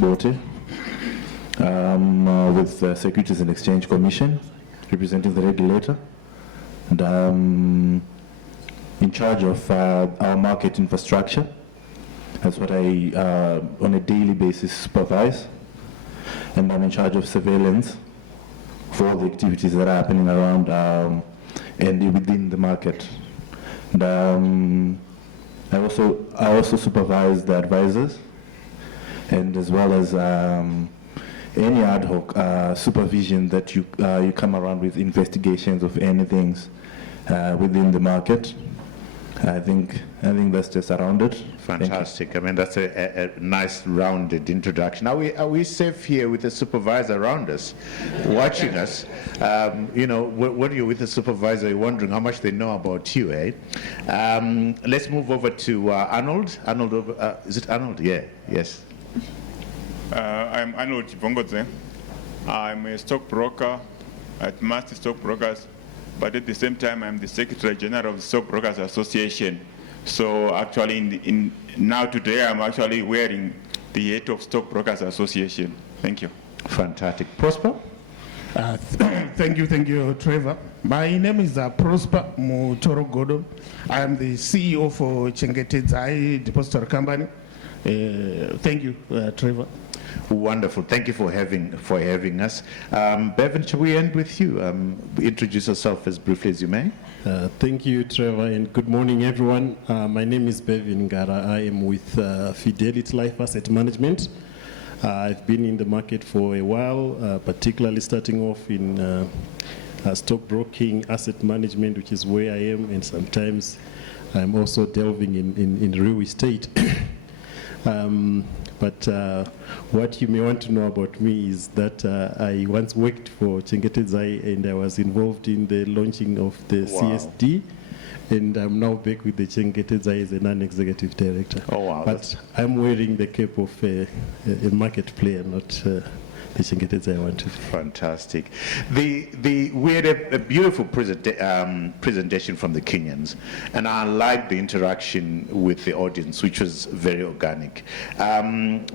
Bote with the Securities and Exchange Commission, representing the regulator. And I'm in charge of our market infrastructure. That's what I, on a daily basis, supervise. And I'm in charge of surveillance for all the activities that are happening around and within the market. And I also supervise the advisors, and as well as any ad hoc supervision that you come around with investigations of anything within the market. I think that's just around it. Fantastic. I mean, that's a nice rounded introduction. Are we safe here with the supervisor around us, watching us? You know, when you're with the supervisor, you're wondering how much they know about you, eh? Let's move over to Arnold. Arnold, is it Arnold? Yeah, yes. I'm Arnold Chibongodze. I'm a stockbroker at Master Stockbrokers, but at the same time, I'm the Secretary General of the Stockbrokers Association. So actually, now today, I'm actually wearing the hat of Stockbrokers Association. Thank you. Fantastic. Prosper? Thank you, Trevor. My name is Prosper Mutorogodo. I am the CEO for Chengetedzai Depository Company. Thank you, Trevor. Wonderful. Thank you for having us. Bevan, shall we end with you? Introduce yourself as briefly as you may. Thank you, Trevor, and good morning, everyone. My name is Bevan Ngara. I am with Fidelity Life Asset Management. I've been in the market for a while, particularly starting off in stockbroking, asset management, which is where I am, and sometimes I'm also delving in real estate. But what you may want to know about me is that I once worked for Chengetedzai, and I was involved in the launching of the CSD, and I'm now back with the Chengetedzai as a non-executive director. Oh, wow. But I'm wearing the cape of a market player, not the Chengetedzai I want to be. Fantastic. We had a beautiful presentation from the Kenyans, and I liked the interaction with the audience, which was very organic.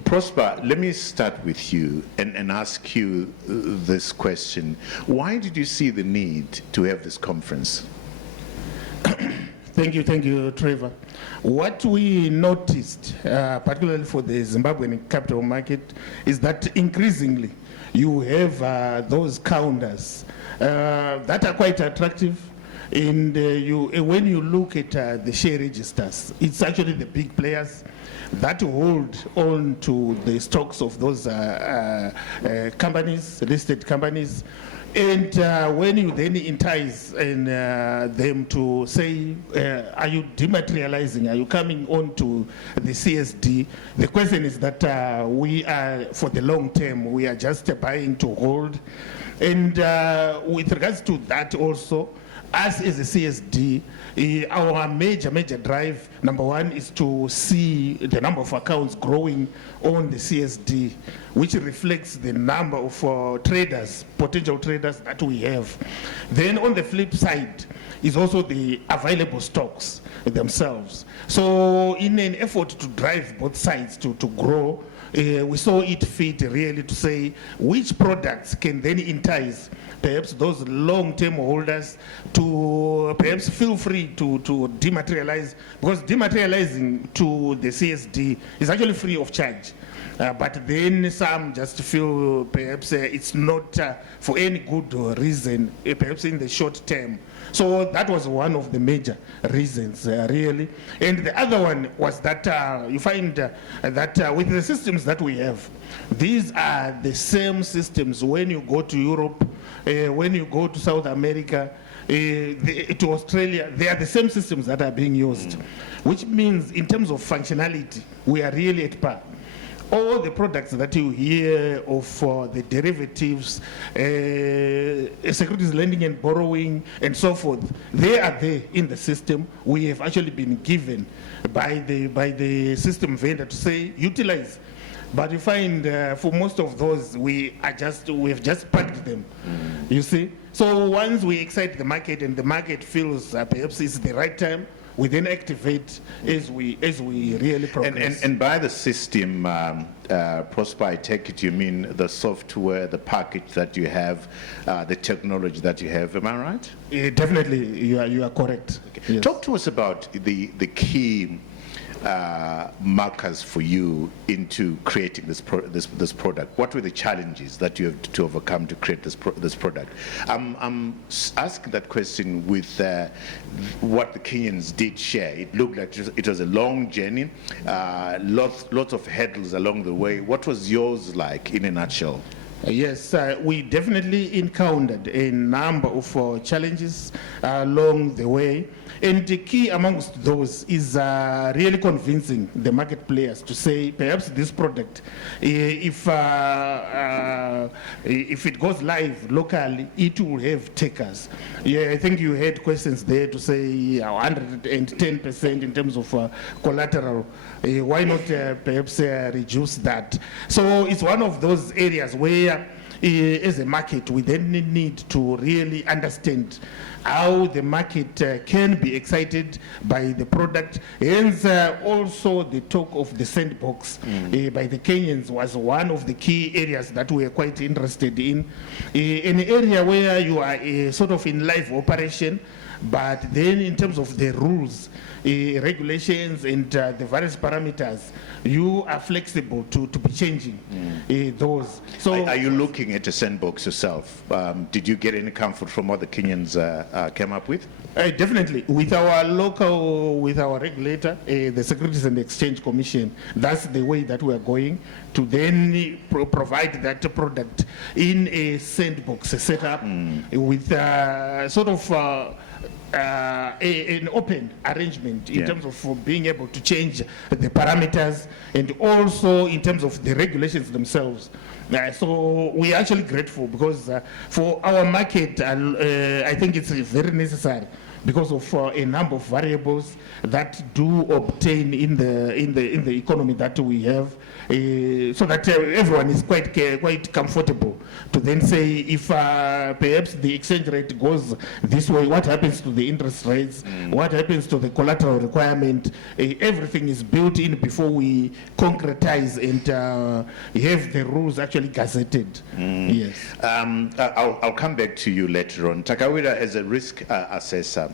Prosper, let me start with you and ask you this question. Why did you see the need to have this conference? Thank you, Trevor. What we noticed, particularly for the Zimbabwean capital market, is that increasingly you have those counters that are quite attractive. And when you look at the share registers, it's actually the big players that hold on to the stocks of those companies, listed companies. And when you then entice them to say, are you dematerializing? Are you coming on to the CSD? The question is that we are, for the long term, we are just buying to hold. And with regards to that also, us as a CSD, our major drive, number one, is to see the number of accounts growing on the CSD, which reflects the number of traders, potential traders that we have. Then on the flip side is also the available stocks themselves. So in an effort to drive both sides to grow, we saw it fit really to say which products can then entice perhaps those long-term holders to perhaps feel free to dematerialize, because dematerializing to the CSD is actually free of charge. But then some just feel perhaps it's not for any good reason, perhaps in the short term. So that was one of the major reasons, really. And the other one was that you find that with the systems that we have, these are the same systems when you go to Europe, when you go to South America, to Australia, they are the same systems that are being used, which means in terms of functionality, we are really at par. All the products that you hear of the derivatives, securities lending and borrowing, and so forth, they are there in the system. We have actually been given by the system vendor to say, utilize. But you find for most of those, we have just packed them, you see. So once we excite the market and the market feels perhaps it's the right time, we then activate as we really progress. And by the system, Prosper, I take it you mean the software, the package that you have, the technology that you have. Am I right? Definitely, you are correct. Yes. Talk to us about the key markers for you into creating this product. What were the challenges that you have to overcome to create this product? I'm asking that question with what the Kenyans did share. It looked like it was a long journey, lots of hurdles along the way. What was yours like in a nutshell? Yes, we definitely encountered a number of challenges along the way. And the key amongst those is really convincing the market players to say perhaps this product, if it goes live locally, it will have takers. Yeah, I think you had questions there to say 110% in terms of collateral. Why not perhaps reduce that? So it's one of those areas where as a market, we then need to really understand how the market can be excited by the product. Hence, also the talk of the sandbox by the Kenyans was one of the key areas that we are quite interested in. An area where you are sort of in live operation, but then in terms of the rules, regulations and the various parameters, you are flexible to be changing those. So, are you looking at a sandbox yourself? Did you get any comfort from what the Kenyans came up with? Definitely, with our regulator, the Securities and Exchange Commission, that's the way that we are going to then provide that product in a sandbox setup with sort of an open arrangement in terms of being able to change the parameters and also in terms of the regulations themselves. So we're actually grateful because for our market, I think it's very necessary because of a number of variables that do obtain in the economy that we have, so that everyone is quite comfortable to then say if perhaps the exchange rate goes this way, what happens to the interest rates, what happens to the collateral requirement. Everything is built in before we concretize and have the rules actually gazetted. Yes. I'll come back to you later on. Takawira, as a risk assessor,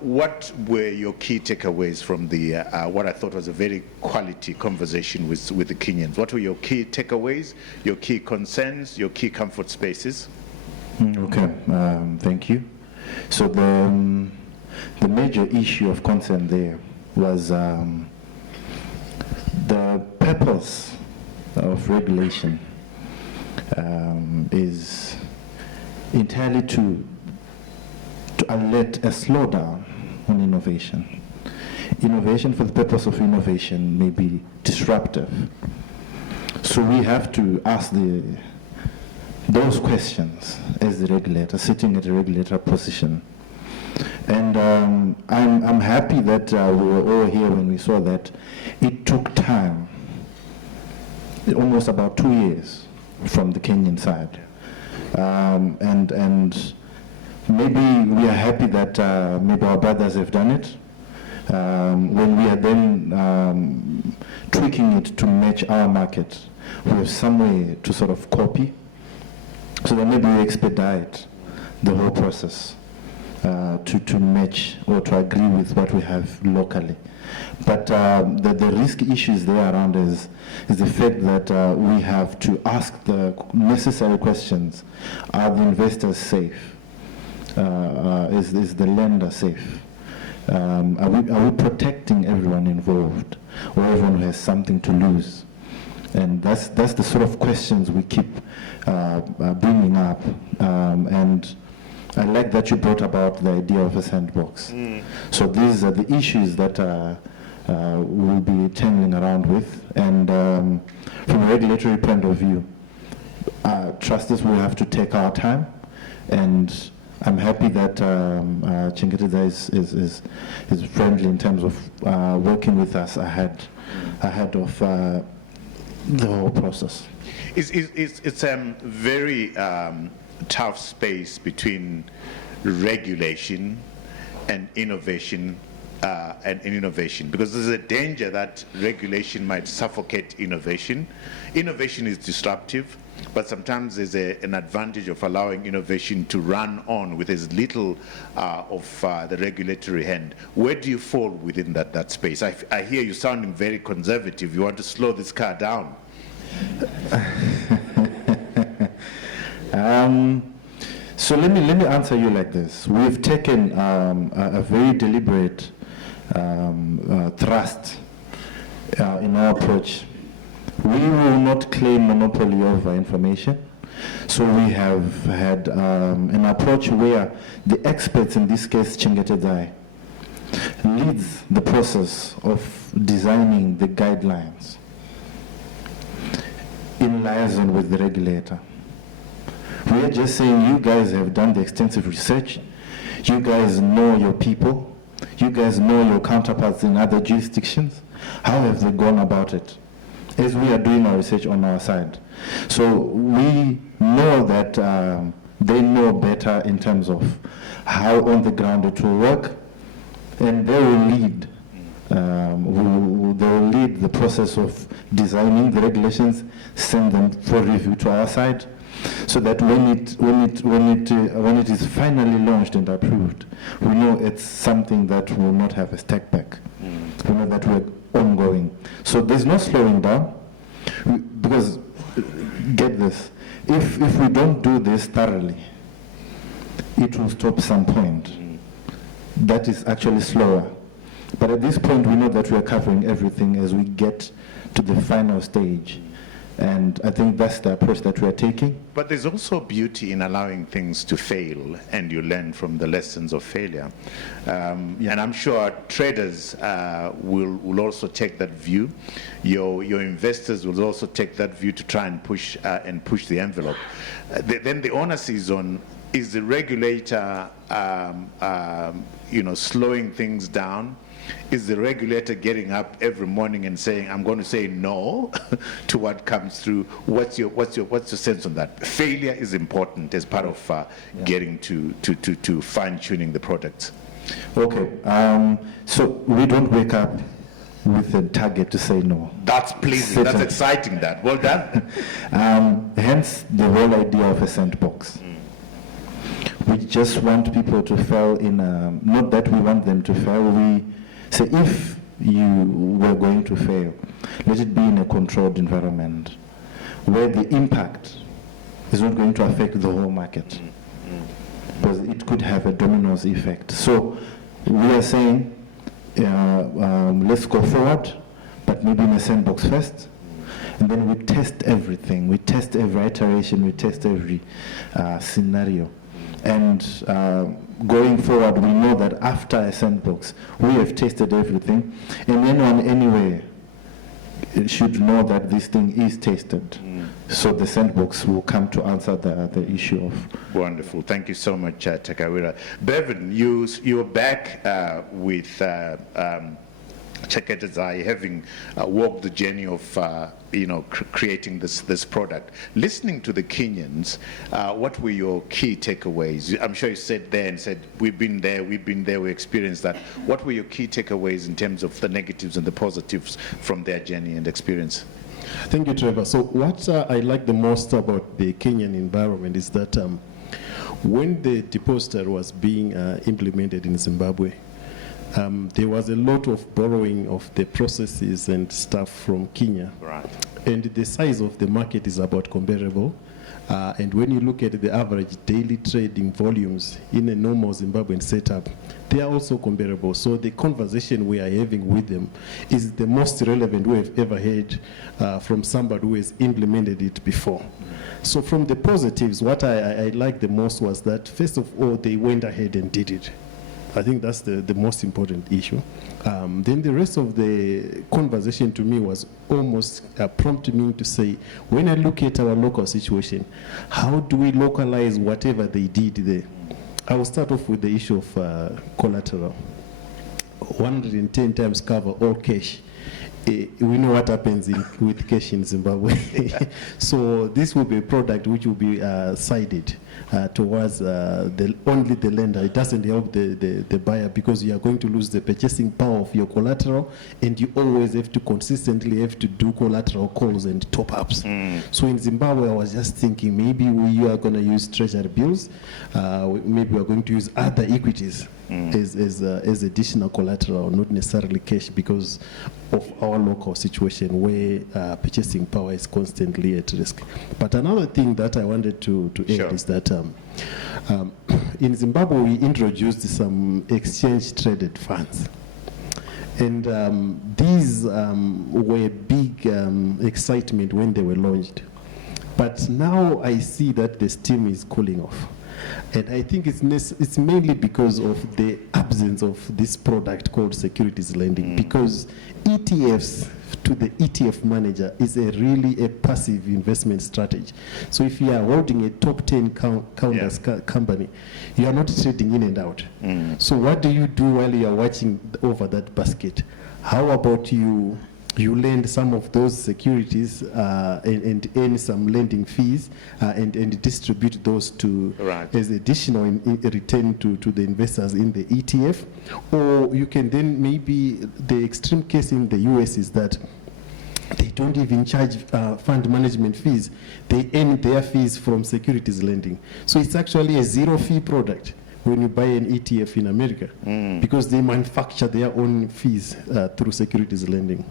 what were your key takeaways from the what I thought was a very quality conversation with the Kenyans? What were your key takeaways, your key concerns, your key comfort spaces? Okay, thank you. So the major issue of concern there was the purpose of regulation is entirely to alert a slowdown on innovation. Innovation for the purpose of innovation may be disruptive. So we have to ask those questions as the regulator, sitting at a regulator position. And I'm happy that we were all here when we saw that it took time, almost about 2 years from the Kenyan side. And maybe we are happy that maybe our brothers have done it. When we are then tweaking it to match our market, we have some way to sort of copy, so that maybe we expedite the whole process to match or to agree with what we have locally. But the risk issues there around is the fact that we have to ask the necessary questions. Are the investors safe? Is the lender safe? Are we protecting everyone involved, or everyone who has something to lose? And that's the sort of questions we keep bringing up. And I like that you brought about the idea of a sandbox. So these are the issues that we'll be tangling around with. And from a regulatory point of view, trust us, we have to take our time. And I'm happy that Chinketiza is friendly in terms of working with us ahead of the whole process. It's a very tough space between regulation and innovation and innovation, because there's a danger that regulation might suffocate innovation. Innovation is disruptive, but sometimes there's an advantage of allowing innovation to run on with as little of the regulatory hand. Where do you fall within that space? I hear you sounding very conservative. You want to slow this car down. So let me answer you like this. We've taken a very deliberate thrust in our approach. We will not claim monopoly over information. So we have had an approach where the experts, in this case Chengetedzai, leads the process of designing the guidelines in liaison with the regulator. We are just saying, you guys have done the extensive research, you guys know your people, you guys know your counterparts in other jurisdictions. How have they gone about it? As we are doing our research on our side. So we know that they know better in terms of how on the ground it will work, and they will lead. They will lead the process of designing the regulations, send them for review to our side, so that when it is finally launched and approved, we know it's something that will not have a step back. We know that we're ongoing. So there's no slowing down, because get this, if we don't do this thoroughly, it will stop some point. That is actually slower. But at this point, we know that we are covering everything as we get to the final stage. And I think that's the approach that we are taking. But there's also beauty in allowing things to fail, and you learn from the lessons of failure. And I'm sure traders will also take that view. Your investors will also take that view to try and push the envelope. Then the onus is on, is the regulator slowing things down? Is the regulator getting up every morning and saying, I'm going to say no to what comes through? What's your sense on that? Failure is important as part of getting to fine-tuning the products. Okay, so we don't wake up with a target to say no. That's pleasing, that's exciting, that. Well done. Hence the whole idea of a sandbox. We just want people to fail in not that we want them to fail, we say if you were going to fail, let it be in a controlled environment where the impact is not going to affect the whole market, because it could have a dominoes effect. So we are saying, let's go forward, but maybe in a sandbox first, and then we test everything. We test every iteration, we test every scenario. And going forward, we know that after a sandbox, we have tested everything, and anyone anywhere should know that this thing is tested. So the sandbox will come to answer the issue of. Wonderful. Thank you so much, Takawira. Bevan, you're back with Chengetedzai, having walked the journey of creating this product. Listening to the Kenyans, what were your key takeaways? I'm sure you said we've been there, we experienced that. What were your key takeaways in terms of the negatives and the positives from their journey and experience? Thank you, Trevor. So what I like the most about the Kenyan environment is that when the depository was being implemented in Zimbabwe, there was a lot of borrowing of the processes and stuff from Kenya. Right. And the size of the market is about comparable. And when you look at the average daily trading volumes in a normal Zimbabwean setup, they are also comparable. So the conversation we are having with them is the most relevant we have ever had from somebody who has implemented it before. So from the positives, what I liked the most was that, first of all, they went ahead and did it. I think that's the most important issue. Then the rest of the conversation to me was almost prompting me to say, when I look at our local situation, how do we localize whatever they did there? I will start off with the issue of collateral. 110 times cover all cash. We know what happens with cash in Zimbabwe. So this will be a product which will be sided. towards only the lender. It doesn't help the buyer, because you are going to lose the purchasing power of your collateral, and you always have to consistently have to do collateral calls and top-ups. So in Zimbabwe, I was just thinking maybe we are going to use treasury bills, maybe we are going to use other equities as additional collateral, not necessarily cash, because of our local situation where purchasing power is constantly at risk. But another thing that I wanted to add Sure. is that in Zimbabwe we introduced some exchange-traded funds. And these were big excitement when they were launched. But now I see that the steam is cooling off. And I think it's mainly because of the absence of this product called securities lending, because ETFs to the ETF manager is really a passive investment strategy. So if you are holding a top 10 counters company, you are not trading in and out. So what do you do while you are watching over that basket? How about you lend some of those securities and earn some lending fees and distribute those to Right. as additional in return to the investors in the ETF. Or you can then maybe, the extreme case in the US is that they don't even charge fund management fees. They earn their fees from securities lending. So it's actually a zero-fee product when you buy an ETF in America, because they manufacture their own fees through securities lending.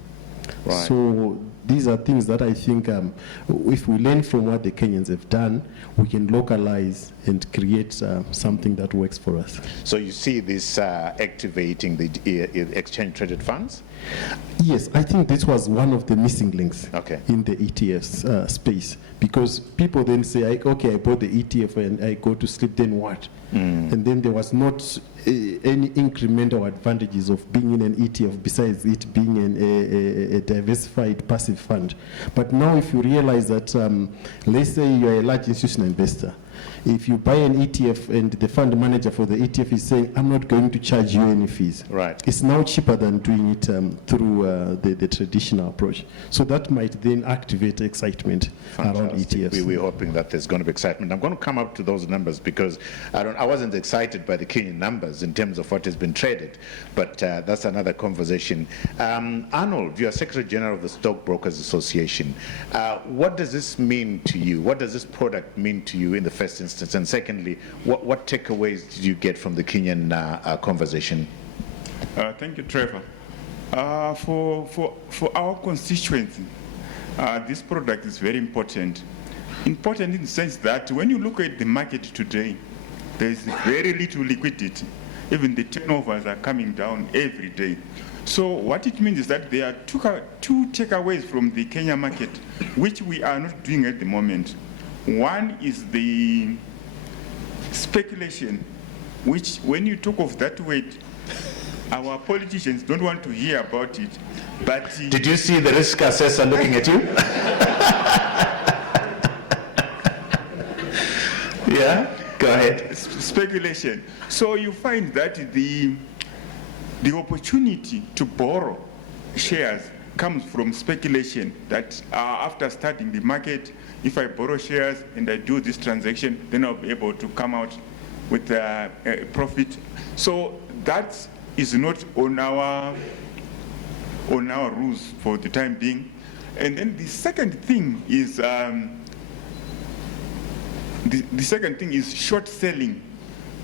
Right. So these are things that I think if we learn from what the Kenyans have done, we can localize and create something that works for us. So you see this activating the exchange-traded funds? Yes, I think this was one of the missing links Okay. in the ETFs space, because people then say, okay, I bought the ETF and I go to sleep, then what? And then there was not any incremental advantages of being in an ETF besides it being a diversified passive fund. But now if you realize that, let's say you're a large institutional investor, if you buy an ETF and the fund manager for the ETF is saying, I'm not going to charge you any fees. Right. It's now cheaper than doing it through the traditional approach. So that might then activate excitement around Fantastic. ETFs. We're hoping that there's going to be excitement. I'm going to come up to those numbers because I wasn't excited by the Kenyan numbers in terms of what has been traded, but that's another conversation. Arnold, you are Secretary General of the Stockbrokers Association. What does this mean to you? What does this product mean to you in the first instance? And secondly, what takeaways did you get from the Kenyan conversation? Thank you, Trevor. For our constituency, this product is very important. Important in the sense that when you look at the market today, there is very little liquidity. Even the turnovers are coming down every day. So what it means is that there are two takeaways from the Kenya market, which we are not doing at the moment. One is the speculation, which when you talk of that word, our politicians don't want to hear about it. But Did you see the risk assessor looking at you? Yeah, go ahead. speculation. So you find that the opportunity to borrow shares comes from speculation, that after studying the market, if I borrow shares and I do this transaction, then I'll be able to come out with a profit. So that is not on our rules for the time being. And then the second thing is the second thing is short selling.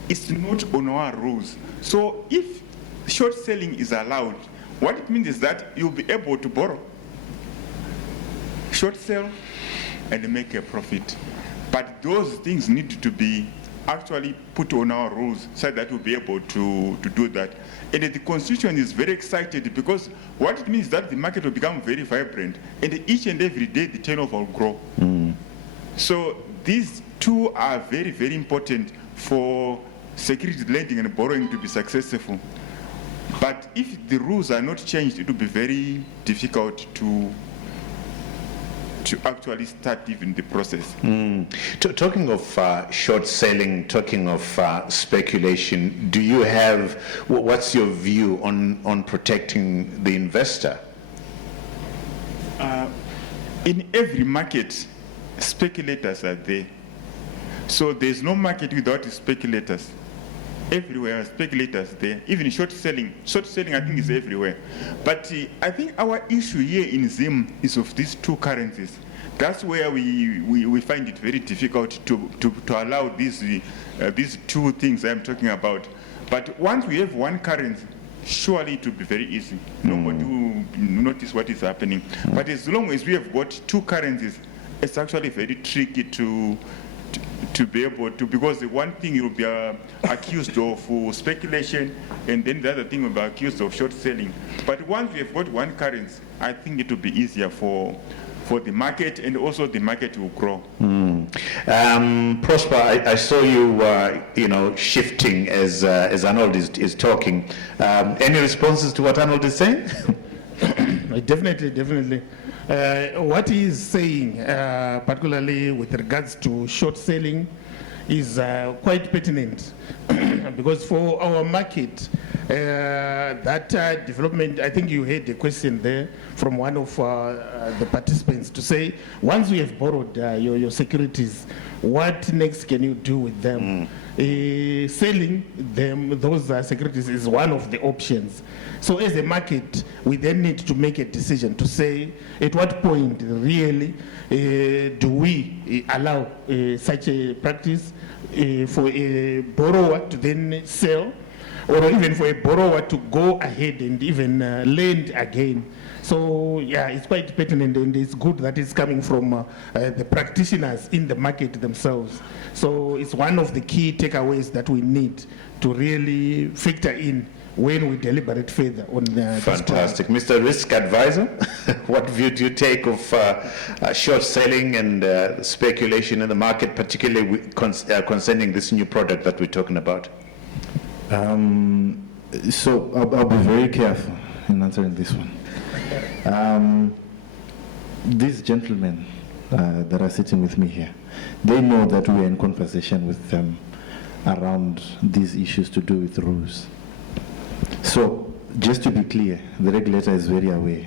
It's not on our rules. So if short selling is allowed, what it means is that you'll be able to borrow, short sell, and make a profit. But those things need to be actually put on our rules so that we'll be able to do that. And the constitution is very excited because what it means is that the market will become very vibrant, and each and every day the turnover will grow. So these two are very, very important for security lending and borrowing to be successful. But if the rules are not changed, it will be very difficult to actually start even the process. Talking of short selling, talking of speculation, do you have, what's your view on protecting the investor? In every market, speculators are there. So there's no market without speculators. Everywhere are speculators there, even short selling. Short selling, I think, is everywhere. But I think our issue here in Zim is of these two currencies. That's where we find it very difficult to allow these two things I'm talking about. But once we have one currency, surely it will be very easy. Nobody will notice what is happening. But as long as we have got two currencies, it's actually very tricky to be able to, because the one thing you'll be accused of speculation, and then the other thing will be accused of short selling. But once we have got one currency, I think it will be easier for the market, and also the market will grow. Prosper, I saw you, shifting as Arnold is talking. Any responses to what Arnold is saying? Definitely. What he is saying, particularly with regards to short selling, is quite pertinent because for our market, that development, I think you heard a question there from one of the participants to say, once we have borrowed your securities, what next can you do with them? Selling them, those securities, is one of the options. So as a market, we then need to make a decision to say, at what point really do we allow such a practice for a borrower to then sell, or even for a borrower to go ahead and even lend again. So yeah, it's quite pertinent, and it's good that it's coming from the practitioners in the market themselves. So it's one of the key takeaways that we need to really factor in when we deliberate further on this Fantastic. Mr. Risk Advisor, what view do you take of short selling and speculation in the market, particularly concerning this new product that we're talking about? So I'll be very careful in answering this one. These gentlemen that are sitting with me here, they know that we are in conversation with them around these issues to do with rules. So just to be clear, the regulator is very aware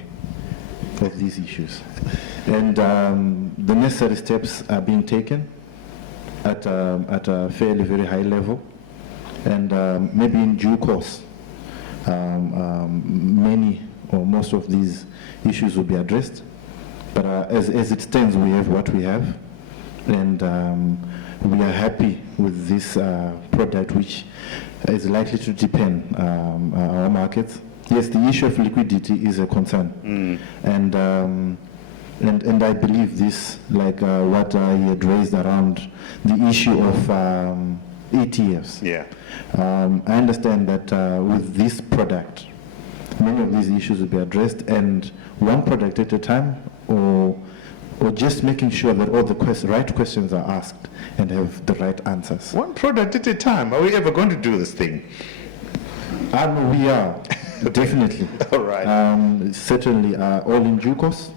of these issues. And the necessary steps are being taken at a fairly very high level. And maybe in due course, many or most of these issues will be addressed. But as it stands, we have what we have. And we are happy with this product, which is likely to deepen our markets. Yes, the issue of liquidity is a concern. And I believe this, like what I had raised around the issue of ETFs. Yeah. I understand that with this product, many of these issues will be addressed, and one product at a time, or just making sure that all the right questions are asked and have the right answers. One product at a time. Are we ever going to do this thing? We are, definitely. All right. Certainly all in due course,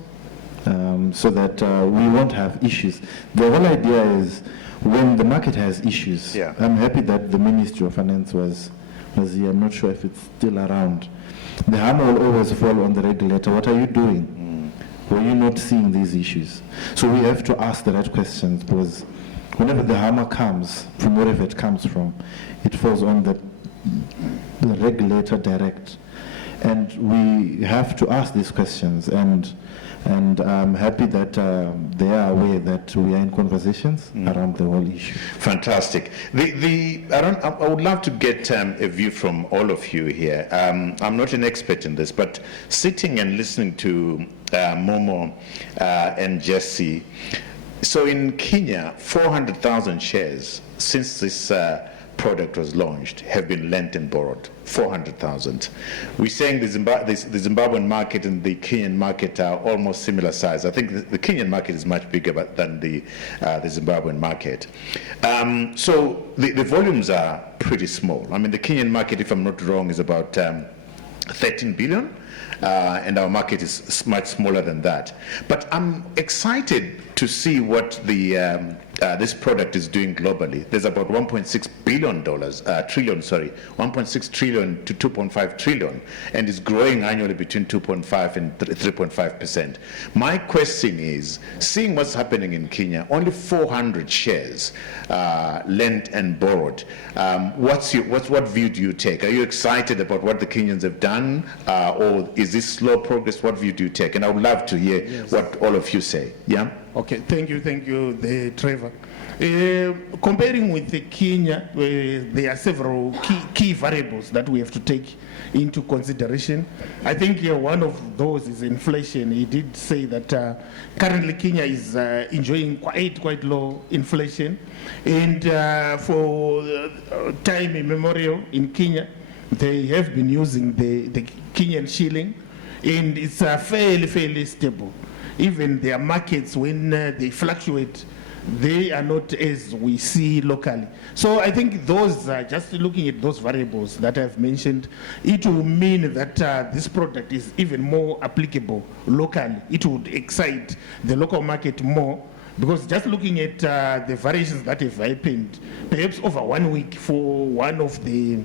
so that we won't have issues. The whole idea is when the market has issues, Yeah. I'm happy that the Ministry of Finance was here. I'm not sure if it's still around. The hammer will always fall on the regulator. What are you doing? Were you not seeing these issues? So we have to ask the right questions, because whenever the hammer comes, from wherever it comes from, it falls on the regulator direct. And we have to ask these questions, and I'm happy that they are aware that we are in conversations around the whole issue. Fantastic. I would love to get a view from all of you here. I'm not an expert in this, but sitting and listening to Momo and Jesse. So in Kenya, 400,000 shares since this product was launched have been lent and borrowed. 400,000. We're saying the Zimbabwean market and the Kenyan market are almost similar size. I think the Kenyan market is much bigger than the Zimbabwean market. So the volumes are pretty small. I mean, the Kenyan market, if I'm not wrong, is about 13 billion. And our market is much smaller than that. But I'm excited to see what the this product is doing globally. There's about $1.6 billion, trillion, sorry, 1.6 trillion to 2.5 trillion, and is growing annually between 2.5 and 3.5%. My question is, seeing what's happening in Kenya, only 400 shares lent and borrowed. What view do you take? Are you excited about what the Kenyans have done, or is this slow progress? What view do you take? And I would love to hear what all of you say. Yeah. Okay, thank you, Trevor. Comparing with the Kenya, there are several key variables that we have to take into consideration. I think one of those is inflation. He did say that currently Kenya is enjoying quite low inflation, and for time immemorial in Kenya, they have been using the Kenyan shilling, and it's fairly stable. Even their markets, when they fluctuate, they are not as we see locally. So I think those, just looking at those variables that I've mentioned, it will mean that this product is even more applicable locally. It would excite the local market more, because just looking at the variations that have happened, perhaps over 1 week for one of the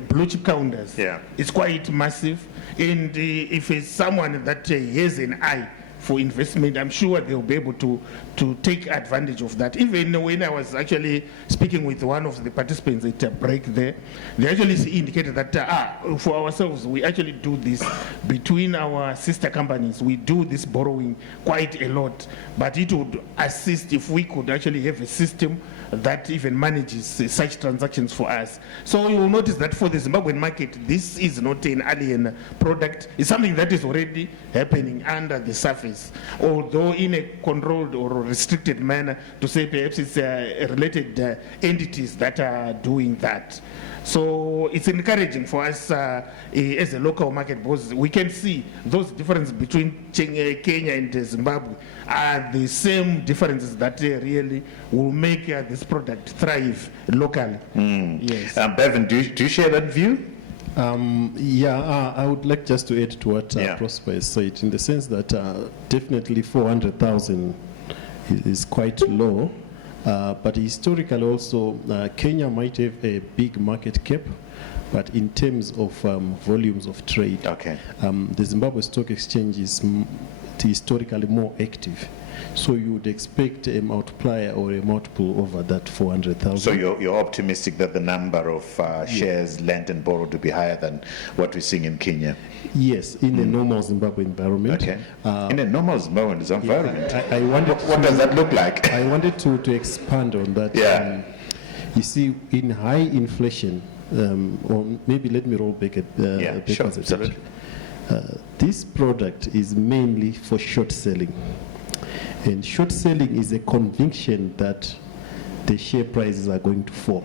blue chip counters, it's quite massive. And if it's someone that has an eye for investment, I'm sure they'll be able to take advantage of that. Even when I was actually speaking with one of the participants at a break there, they actually indicated that for ourselves, we actually do this between our sister companies. We do this borrowing quite a lot, but it would assist if we could actually have a system that even manages such transactions for us. So you will notice that for the Zimbabwean market, this is not an alien product. It's something that is already happening under the surface, although in a controlled or restricted manner, to say perhaps it's related entities that are doing that. So it's encouraging for us as a local market, because we can see those differences between Kenya and Zimbabwe are the same differences that really will make this product thrive locally. Yes. Bevan, do you share that view? I would like just to add to what Prosper has said, in the sense that definitely 400,000 is quite low. But historically also, Kenya might have a big market cap, but in terms of volumes of trade, the Zimbabwe Stock Exchange is historically more active. So you would expect a multiplier or a multiple over that 400,000. So you're optimistic that the number of shares lent and borrowed will be higher than what we're seeing in Kenya? Yes, in a normal Zimbabwe environment. Okay. In a normal Zimbabwe environment. I wanted what does that look like? I wanted to expand on that. Yeah. You see, in high inflation, or maybe let me roll back a bit. Sure, absolutely. This product is mainly for short selling. And short selling is a conviction that the share prices are going to fall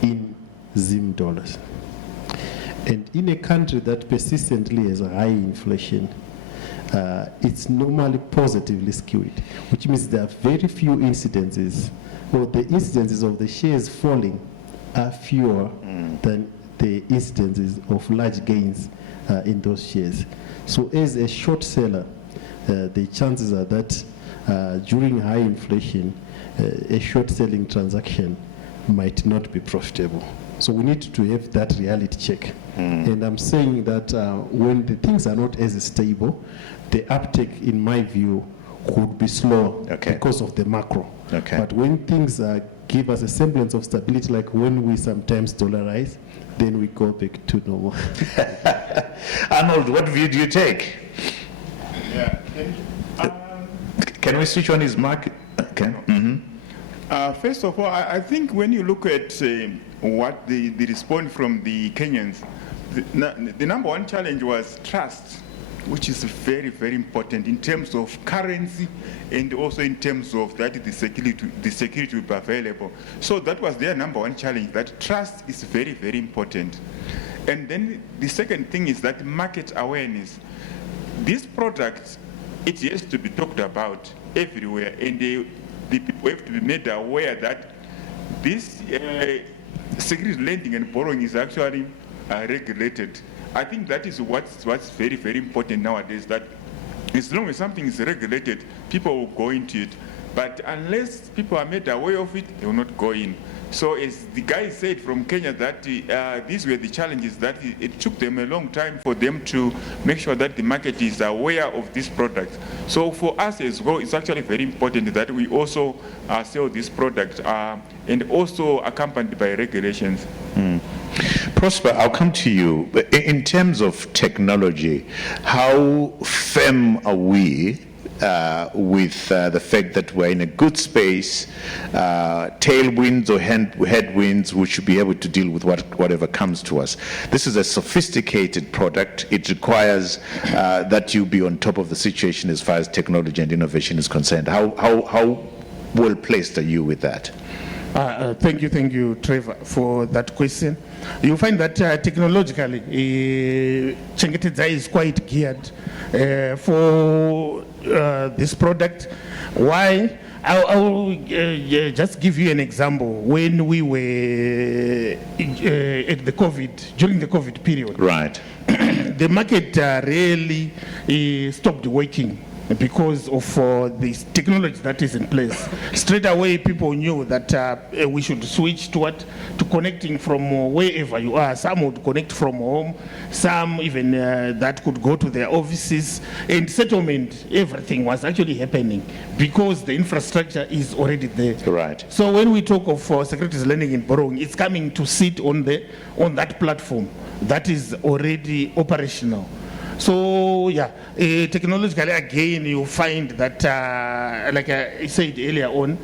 in Zim dollars. And in a country that persistently has a high inflation, it's normally positively skewed, which means there are very few incidences, or the incidences of the shares falling are fewer than the incidences of large gains in those shares. So as a short seller, the chances are that during high inflation, a short selling transaction might not be profitable. So we need to have that reality check. And I'm saying that when the things are not as stable, the uptake, in my view, could be slow because of the macro. But when things give us a semblance of stability, like when we sometimes dollarize, then we go back to normal. Arnold, what view do you take? Yeah. Can we switch on his market? Okay. First of all, I think when you look at what the response from the Kenyans, the number one challenge was trust, which is very, very important in terms of currency and also in terms of that the security will be available. So that was their number one challenge, that trust is very, very important. And then the second thing is that market awareness. This product, it has to be talked about everywhere, and the people have to be made aware that this security lending and borrowing is actually regulated. I think that is what's very, very important nowadays, that As long as something is regulated, people will go into it. But unless people are made aware of it, they will not go in. So as the guy said from Kenya, that these were the challenges, that it took them a long time for them to make sure that the market is aware of this product. So for us as well, it's actually very important that we also sell this product and also accompanied by regulations. Prosper, I'll come to you. In terms of technology, how firm are we with the fact that we're in a good space, tailwinds or headwinds, we should be able to deal with whatever comes to us? This is a sophisticated product. It requires that you be on top of the situation as far as technology and innovation is concerned. How well placed are you with that? Thank you, Trevor, for that question. You find that technologically, Chengetedza is quite geared for this product. Why? I'll just give you an example. When we were at the during the COVID period, Right. the market really stopped working because of this technology that is in place. Straight away, people knew that we should switch to connecting from wherever you are. Some would connect from home, some even that could go to their offices. And settlement, everything was actually happening because the infrastructure is already there. Right. So when we talk of securities lending and borrowing, it's coming to sit on that platform that is already operational. So yeah, technologically again, you find that, like I said earlier on,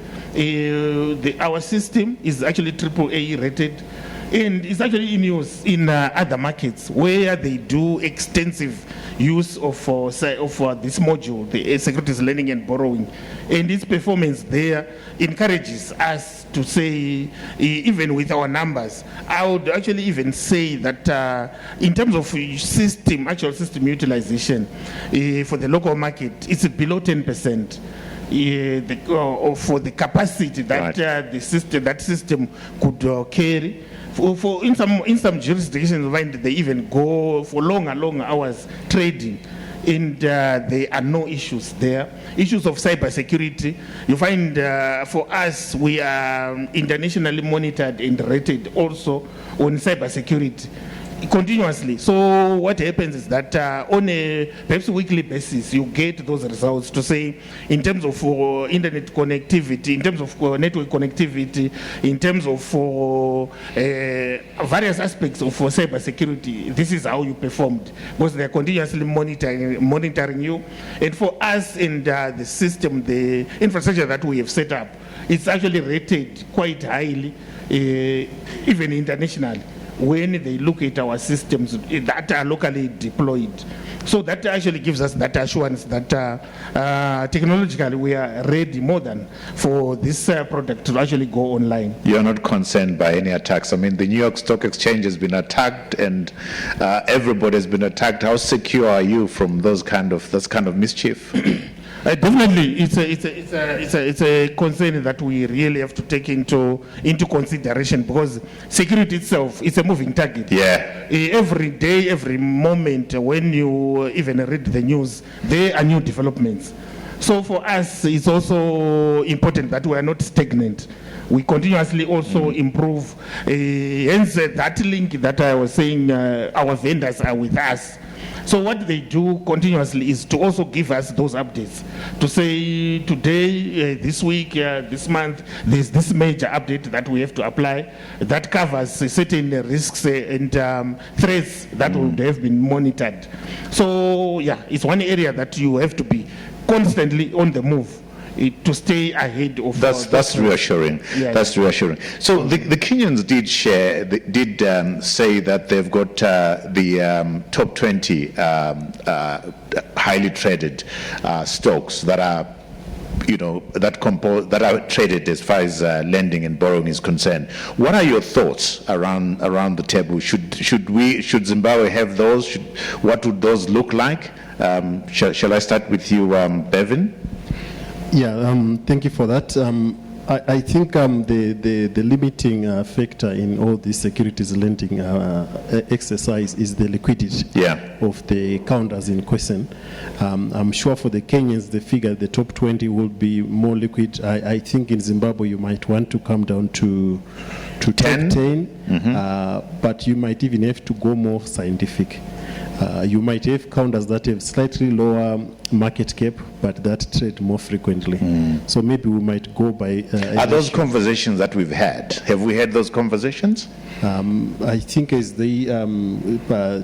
our system is actually AAA rated, and it's actually in use in other markets where they do extensive use of this module, the securities lending and borrowing, and its performance there encourages us to say, even with our numbers, I would actually even say that in terms of actual system utilization for the local market, it's below 10%. For the capacity that that system could carry. In some jurisdictions, they even go for longer hours trading, and there are no issues there. Issues of cybersecurity, you find for us, we are internationally monitored and rated also on cybersecurity continuously. So what happens is that on a perhaps weekly basis, you get those results to say, in terms of internet connectivity, in terms of network connectivity, in terms of various aspects of cybersecurity, this is how you performed, because they're continuously monitoring you. And for us and the system, the infrastructure that we have set up, it's actually rated quite highly, even internationally, when they look at our systems that are locally deployed. So that actually gives us that assurance that technologically we are ready more than for this product to actually go online. You're not concerned by any attacks. I mean, the New York Stock Exchange has been attacked, and everybody has been attacked. How secure are you from those kind of mischief? Definitely, it's a concern that we really have to take into consideration, because security itself is a moving target. Yeah. Every day, every moment, when you even read the news, there are new developments. So for us, it's also important that we are not stagnant. We continuously also improve. Hence, that link that I was saying, our vendors are with us. So what they do continuously is to also give us those updates, to say today, this week, this month, there's this major update that we have to apply that covers certain risks and threats that would have been monitored. So yeah, it's one area that you have to be constantly on the move to stay ahead of. That's reassuring. Yeah, that's reassuring. So the Kenyans did say that they've got the top 20 highly traded stocks that are, that are traded as far as lending and borrowing is concerned. What are your thoughts around the table? Should Zimbabwe have those? What would those look like? Shall I start with you, Bevin? Yeah, thank you for that. I think the limiting factor in all this securities lending exercise is the liquidity Yeah. of the counters in question. I'm sure for the Kenyans, the figure, the top 20 will be more liquid. I think in Zimbabwe, you might want to come down to 10? top 10, but you might even have to go more scientific. You might have counters that have slightly lower market cap, but that trade more frequently. So maybe we might go by... Are those conversations that we've had? Have we had those conversations? I think as they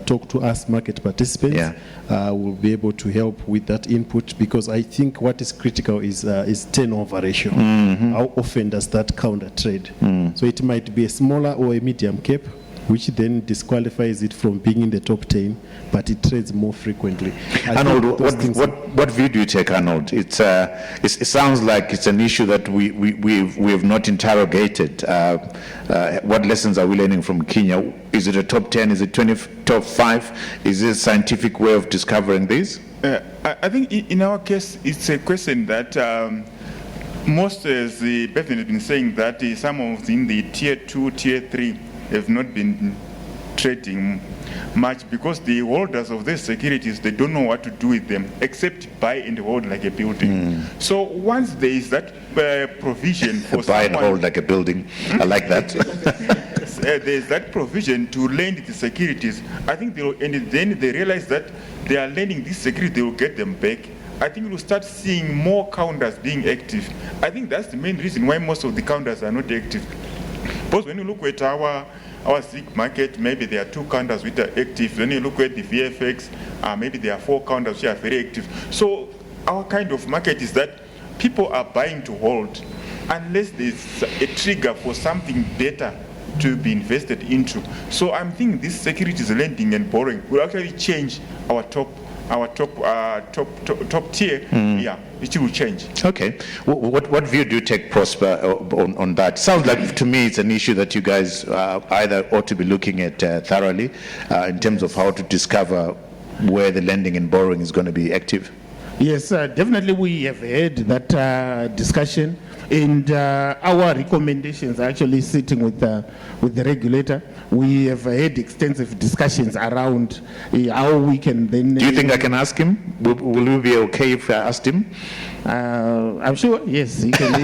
talk to us market participants, we'll be able to help with that input, because I think what is critical is turnover ratio. How often does that counter trade? So it might be a smaller or a medium cap, which then disqualifies it from being in the top 10, but it trades more frequently. Arnold, what view do you take, Arnold? It sounds like it's an issue that we have not interrogated. What lessons are we learning from Kenya? Is it a top 10? Is it top 5? Is this a scientific way of discovering these? I think in our case, it's a question that most, as Bevan has been saying, that some of in the tier 2, tier 3 have not been trading much, because the holders of these securities, they don't know what to do with them except buy and hold like a building. So once there is that provision for buy and hold like a building, I like that. There's that provision to lend the securities, I think and then they realize that they are lending these securities, they will get them back. I think we'll start seeing more counters being active. I think that's the main reason why most of the counters are not active. Because when you look at our SIG market, maybe there are 2 counters which are active. When you look at the VFX, maybe there are 4 counters which are very active. So our kind of market is that people are buying to hold unless there's a trigger for something better to be invested into. So I'm thinking this securities lending and borrowing will actually change our top tier. Yeah, it will change. Okay. What view do you take, Prosper, on that? Sounds like to me it's an issue that you guys either ought to be looking at thoroughly in terms of how to discover where the lending and borrowing is going to be active. Yes, definitely we have had that discussion, and our recommendations are actually sitting with the regulator. We have had extensive discussions around how we can then... Do you think I can ask him? Will you be okay if I asked him? I'm sure, yes, he can.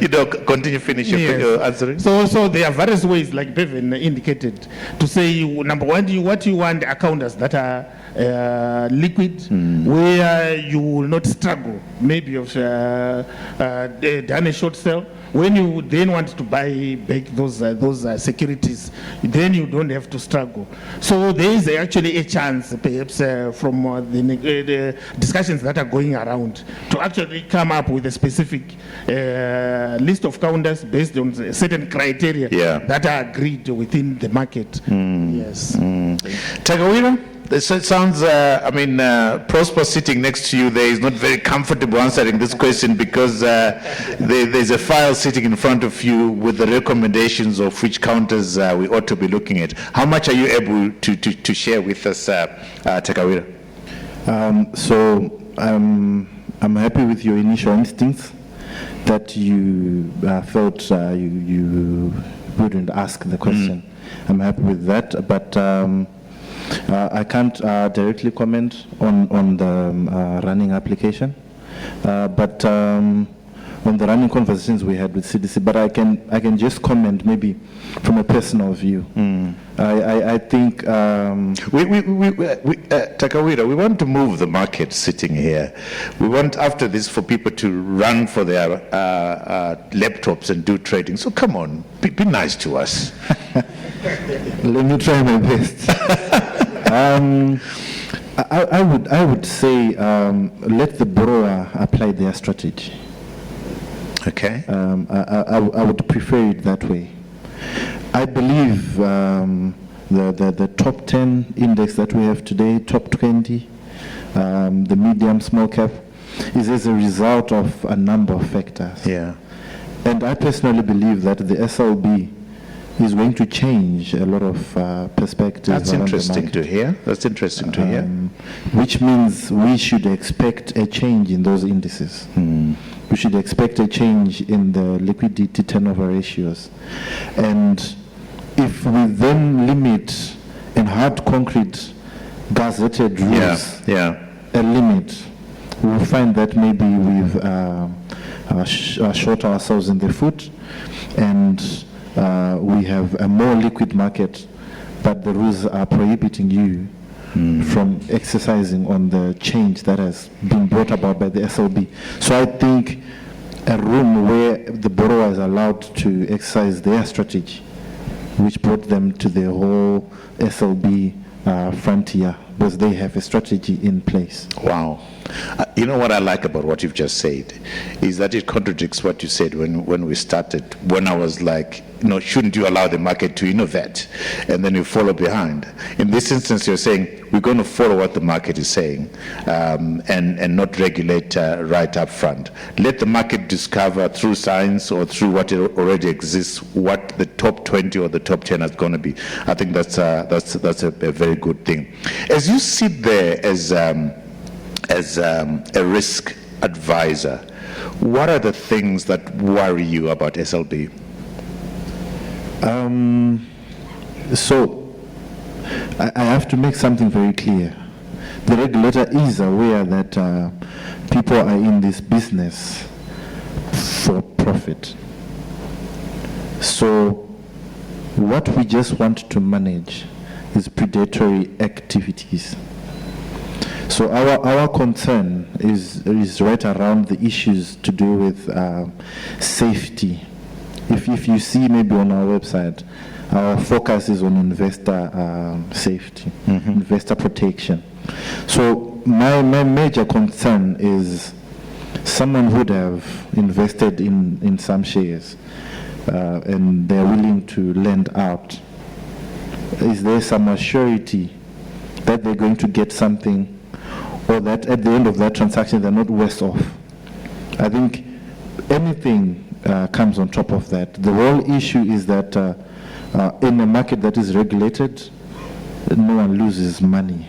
You know, continue, finish your answering. So there are various ways, like Bevan indicated, to say, number one, what you want are counters that are liquid, where you will not struggle, maybe of done a short sale. When you then want to buy back those securities, then you don't have to struggle. So there is actually a chance, perhaps from the discussions that are going around, to actually come up with a specific list of counters based on certain criteria that are agreed within the market. Yes. Takawira? It sounds, Prosper sitting next to you there is not very comfortable answering this question, because there's a file sitting in front of you with the recommendations of which counters we ought to be looking at. How much are you able to share with us, Takawira? So I'm happy with your initial instincts that you felt you wouldn't ask the question. I'm happy with that, but I can't directly comment on the running application, but on the running conversations we had with CDC. But I can just comment maybe from a personal view. I think Takawira, we want to move the market sitting here. We want after this for people to run for their laptops and do trading. So come on, be nice to us. Let me try my best. I would say let the borrower apply their strategy. Okay. I would prefer it that way. I believe the top 10 index that we have today, top 20, the medium small cap, is as a result of a number of factors. Yeah. And I personally believe that the SLB is going to change a lot of perspectives. That's around the interesting market. to hear. That's interesting to hear. Which means we should expect a change in those indices. We should expect a change in the liquidity turnover ratios. And if we then limit in hard concrete gazetted rules Yeah. a limit, we'll find that maybe we've shot ourselves in the foot, and we have a more liquid market, but the rules are prohibiting you from exercising on the change that has been brought about by the SLB. So I think a room where the borrower is allowed to exercise their strategy, which brought them to the whole SLB frontier, because they have a strategy in place. Wow. You know what I like about what you've just said is that it contradicts what you said when we started, when I was like, shouldn't you allow the market to innovate? And then you follow behind. In this instance, you're saying we're going to follow what the market is saying and not regulate right up front. Let the market discover through science or through what already exists what the top 20 or the top 10 is going to be. I think that's a very good thing. As you sit there as a risk advisor, what are the things that worry you about SLB? So I have to make something very clear. The regulator is aware that people are in this business for profit. So what we just want to manage is predatory activities. So our concern is right around the issues to do with safety. If you see maybe on our website, our focus is on investor safety, investor protection. So my major concern is someone would have invested in some shares and they're willing to lend out. Is there some assurity that they're going to get something, or that at the end of that transaction they're not worse off? I think anything comes on top of that. The whole issue is that in a market that is regulated, no one loses money,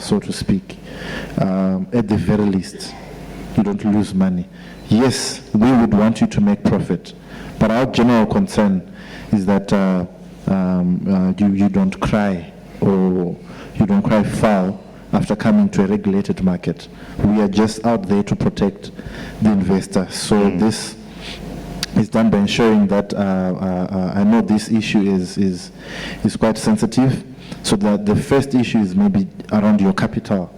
so to speak. At the very least, you don't lose money. Yes, we would want you to make profit, but our general concern is that you don't cry, or you don't cry foul after coming to a regulated market. We are just out there to protect the investor. So this is done by ensuring that I know this issue is quite sensitive. So that the first issue is maybe around your capital.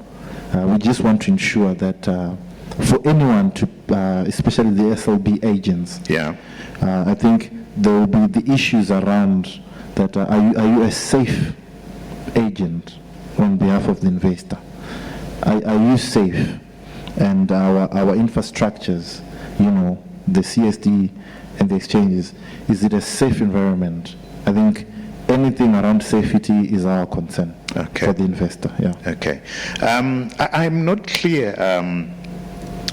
We just want to ensure that for anyone to, especially the SLB agents, I think there will be the issues around that. Are you a safe agent on behalf of the investor? Are you safe? And our infrastructures, the CSD and the exchanges, is it a safe environment? I think anything around safety is our concern for the investor. Okay. I'm not clear,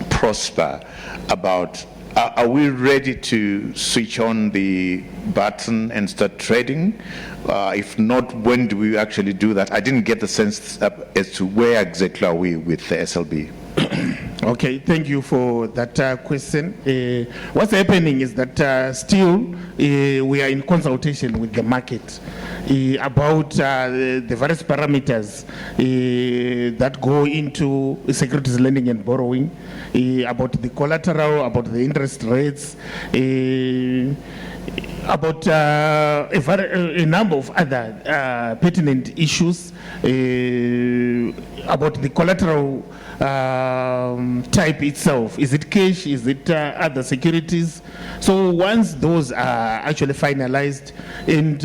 Prosper, about are we ready to switch on the button and start trading? If not, when do we actually do that? I didn't get the sense as to where exactly are we with the SLB. Okay, thank you for that question. What's happening is that still we are in consultation with the market about the various parameters that go into securities lending and borrowing, about the collateral, about the interest rates, about a number of other pertinent issues, about the collateral type itself. Is it cash? Is it other securities? So once those are actually finalized, and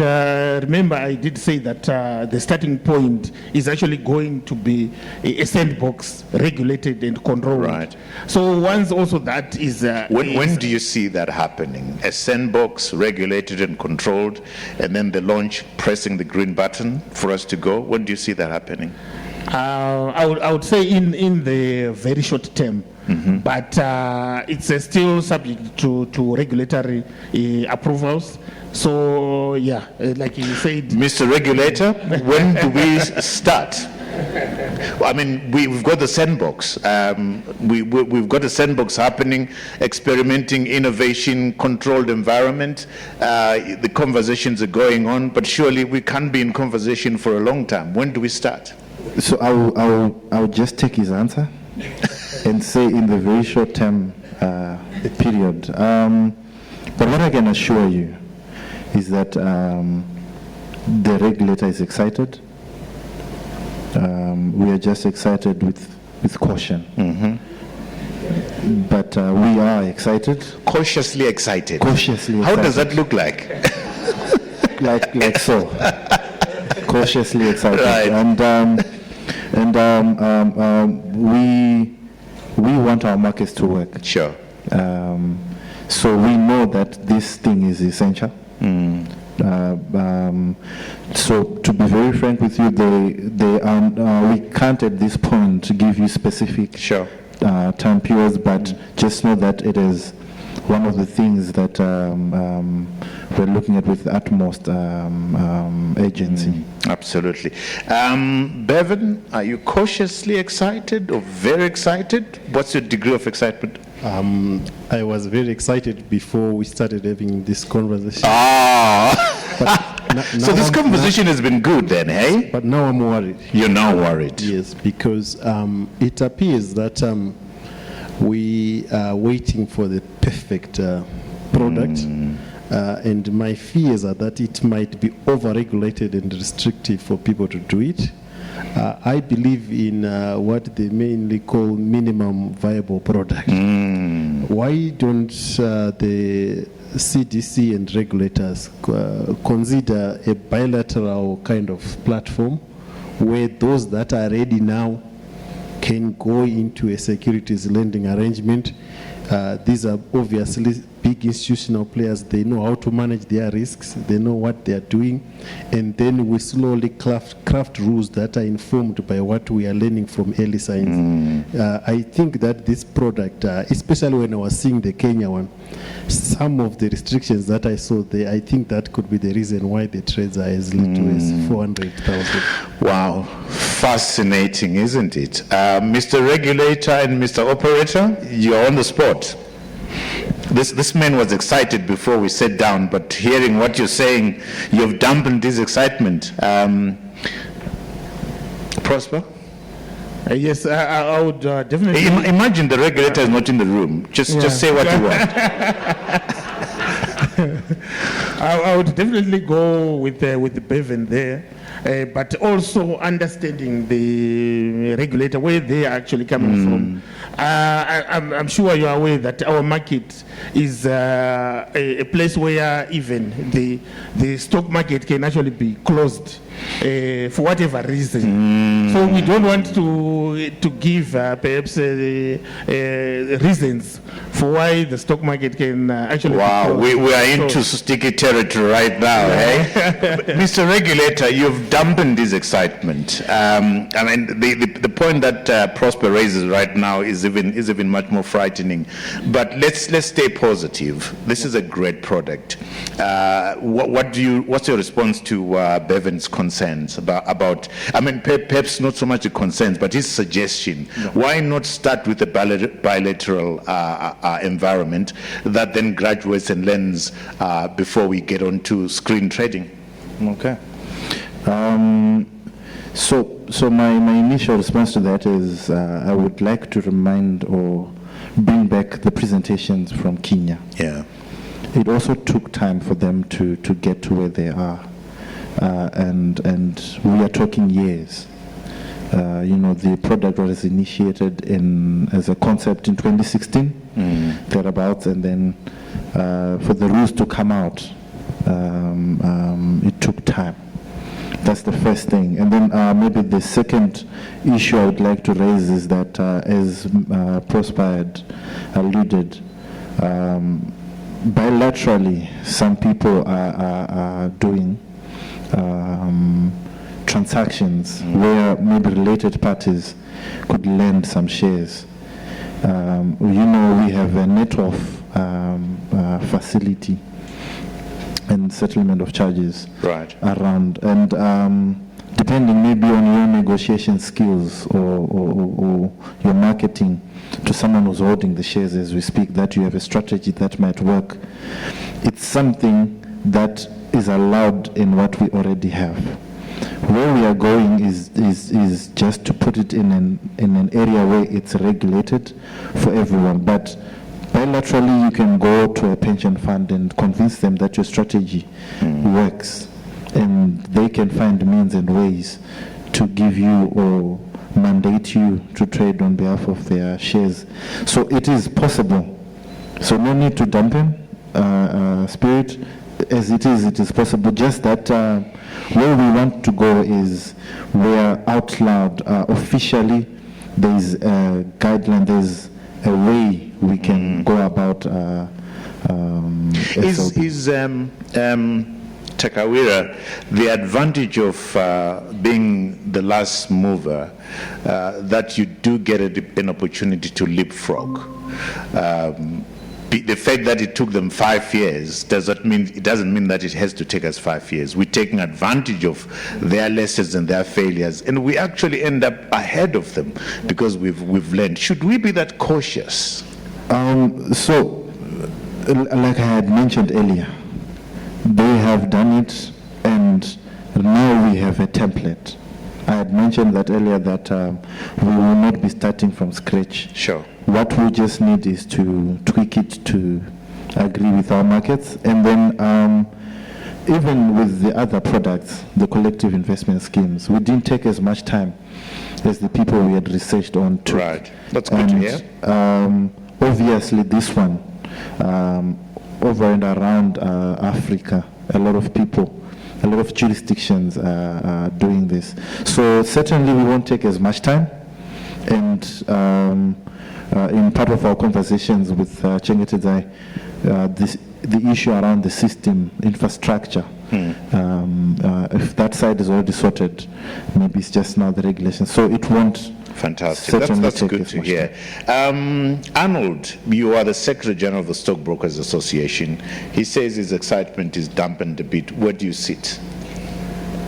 remember I did say that the starting point is actually going to be a sandbox, regulated and controlled. Right. So once also that is... when do you see that happening? A sandbox, regulated and controlled, and then the launch, pressing the green button for us to go? When do you see that happening? I would say in the very short term, but it's still subject to regulatory approvals. So So yeah, like you said, Mr. Regulator, when do we start? Well, I mean, we've got the sandbox. We've got a sandbox happening, experimenting, innovation, controlled environment. The conversations are going on, but surely we can't be in conversation for a long time. When do we start? So I'll just take his answer and say in the very short term period. But what I can assure you is that the regulator is excited. We are just excited with caution. But we are excited. Cautiously excited. Cautiously How excited. does that look like? like so. Cautiously excited. Right. We want our markets to work. Sure. So we know that this thing is essential. So to be very frank with you, we can't at this point give you specific Sure. time periods, but just know that it is one of the things that we're looking at with utmost agency. Absolutely. Bevan, are you cautiously excited or very excited? What's your degree of excitement? I was very excited before we started having this conversation. So this conversation has been good then, hey? But now I'm worried. You're now worried. Yes, because it appears that we are waiting for the perfect product. And my fears are that it might be over-regulated and restrictive for people to do it. I believe in what they mainly call minimum viable product. Why don't the CDC and regulators consider a bilateral kind of platform where those that are ready now can go into a securities lending arrangement? These are obviously big institutional players. They know how to manage their risks. They know what they are doing. And then we slowly craft rules that are informed by what we are learning from early science. I think that this product, especially when I was seeing the Kenya one, some of the restrictions that I saw there, I think that could be the reason why the trades are as little as 400,000. Wow, fascinating, isn't it? Mr. Regulator and Mr. Operator, you're on the spot. This man was excited before we sat down, but hearing what you're saying, you've dampened his excitement. Prosper? yes, I would definitely. Imagine the regulator is not in the room. Just say what you want. I would definitely go with the Bevan there, but also understanding the regulator, where they are actually coming from. I'm sure you are aware that our market is a place where even the stock market can actually be closed for whatever reason. So we don't want to give perhaps reasons for why the stock market can actually Wow, be closed. we are into sticky territory right now, eh? Mr. Regulator, you've dampened his excitement. I mean, the point that Prosper raises right now is even much more frightening. But let's stay positive. This is a great product. What's your response to Bevan's concerns about? I mean, perhaps not so much the concerns, but his suggestion. Why not start with a bilateral environment that then graduates and lends before we get on to screen trading? Okay. So my initial response to that is I would like to remind or bring back the presentations from Kenya. Yeah. It also took time for them to get to where they are, and we are talking years. The product was initiated as a concept in 2016, thereabouts, and then for the rules to come out, it took time. That's the first thing. And then maybe the second issue I would like to raise is that, as Prosper had alluded, bilaterally, some people are doing transactions where maybe related parties could lend some shares. We have a net-off facility and settlement of charges Right. around. And depending maybe on your negotiation skills or your marketing to someone who's holding the shares as we speak, that you have a strategy that might work. It's something that is allowed in what we already have. Where we are going is just to put it in an area where it's regulated for everyone. But bilaterally, you can go to a pension fund and convince them that your strategy works, and they can find means and ways to give you or mandate you to trade on behalf of their shares. So it is possible. So no need to dampen spirit. As it is possible. Just that where we want to go is where out loud, officially, there's a guideline, there's a way we can go about Is SLB. Takawira, the advantage of being the last mover, that you do get an opportunity to leapfrog. The fact that it took them 5 years doesn't mean that it has to take us 5 years. We're taking advantage of their lessons and their failures, and we actually end up ahead of them because we've learned. Should we be that cautious? So, like I had mentioned earlier, they have done it, and now we have a template. I had mentioned that earlier that we will not be starting from scratch. Sure. What we just need is to tweak it to agree with our markets, and then even with the other products, the collective investment schemes, we didn't take as much time as the people we had researched on took. Right. That's good to hear. Obviously, this one, over and around Africa, a lot of people, a lot of jurisdictions are doing this. So certainly we won't take as much time. And in part of our conversations with Chengetedzai, the issue around the system infrastructure, if that side is already sorted, maybe it's just now the regulation. So it won't. Fantastic. That's good to hear. Arnold, you are the Secretary General of the Stockbrokers Association. He says his excitement is dampened a bit. Where do you sit?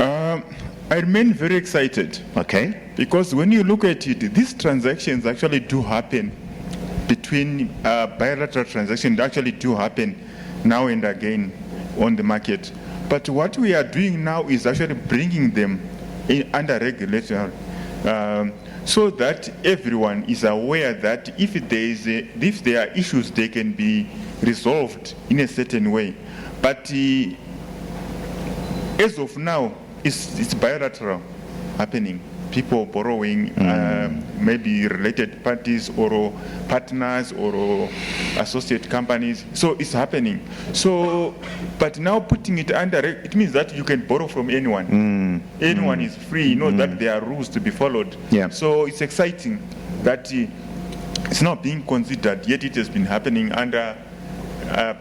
I remain very excited. Okay. Because when you look at it, these transactions actually do happen between bilateral transactions actually do happen now and again on the market. But what we are doing now is actually bringing them under regulation so that everyone is aware that if there are issues, they can be resolved in a certain way. But as of now, it's bilateral happening. People borrowing, maybe related parties or partners or associate companies. So it's happening. So, but now putting it under, it means that you can borrow from anyone. Anyone is free. You know that there are rules to be followed. Yeah. So it's exciting that it's not being considered, yet it has been happening under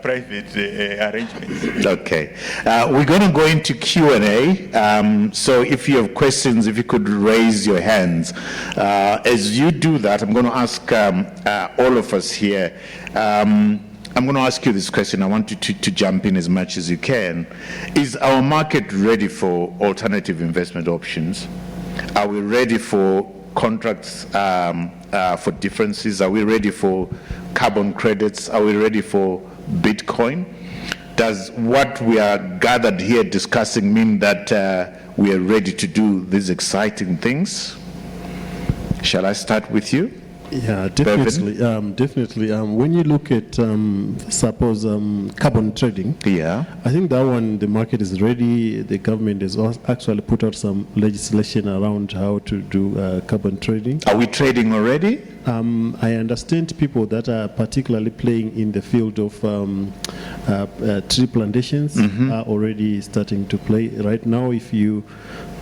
private arrangements. Okay. We're going to go into Q&A. So if you have questions, if you could raise your hands. As you do that, I'm going to ask all of us here. I'm going to ask you this question. I want you to jump in as much as you can. Is our market ready for alternative investment options? Are we ready for contracts for differences? Are we ready for carbon credits? Are we ready for Bitcoin? Does what we are gathered here discussing mean that we are ready to do these exciting things? Shall I start with you? Yeah, definitely. Definitely. When you look at, suppose, carbon trading, Yeah. I think that one, the market is ready. The government has actually put out some legislation around how to do carbon trading. Are we trading already? I understand people that are particularly playing in the field of tree plantations are already starting to play. Right now, if you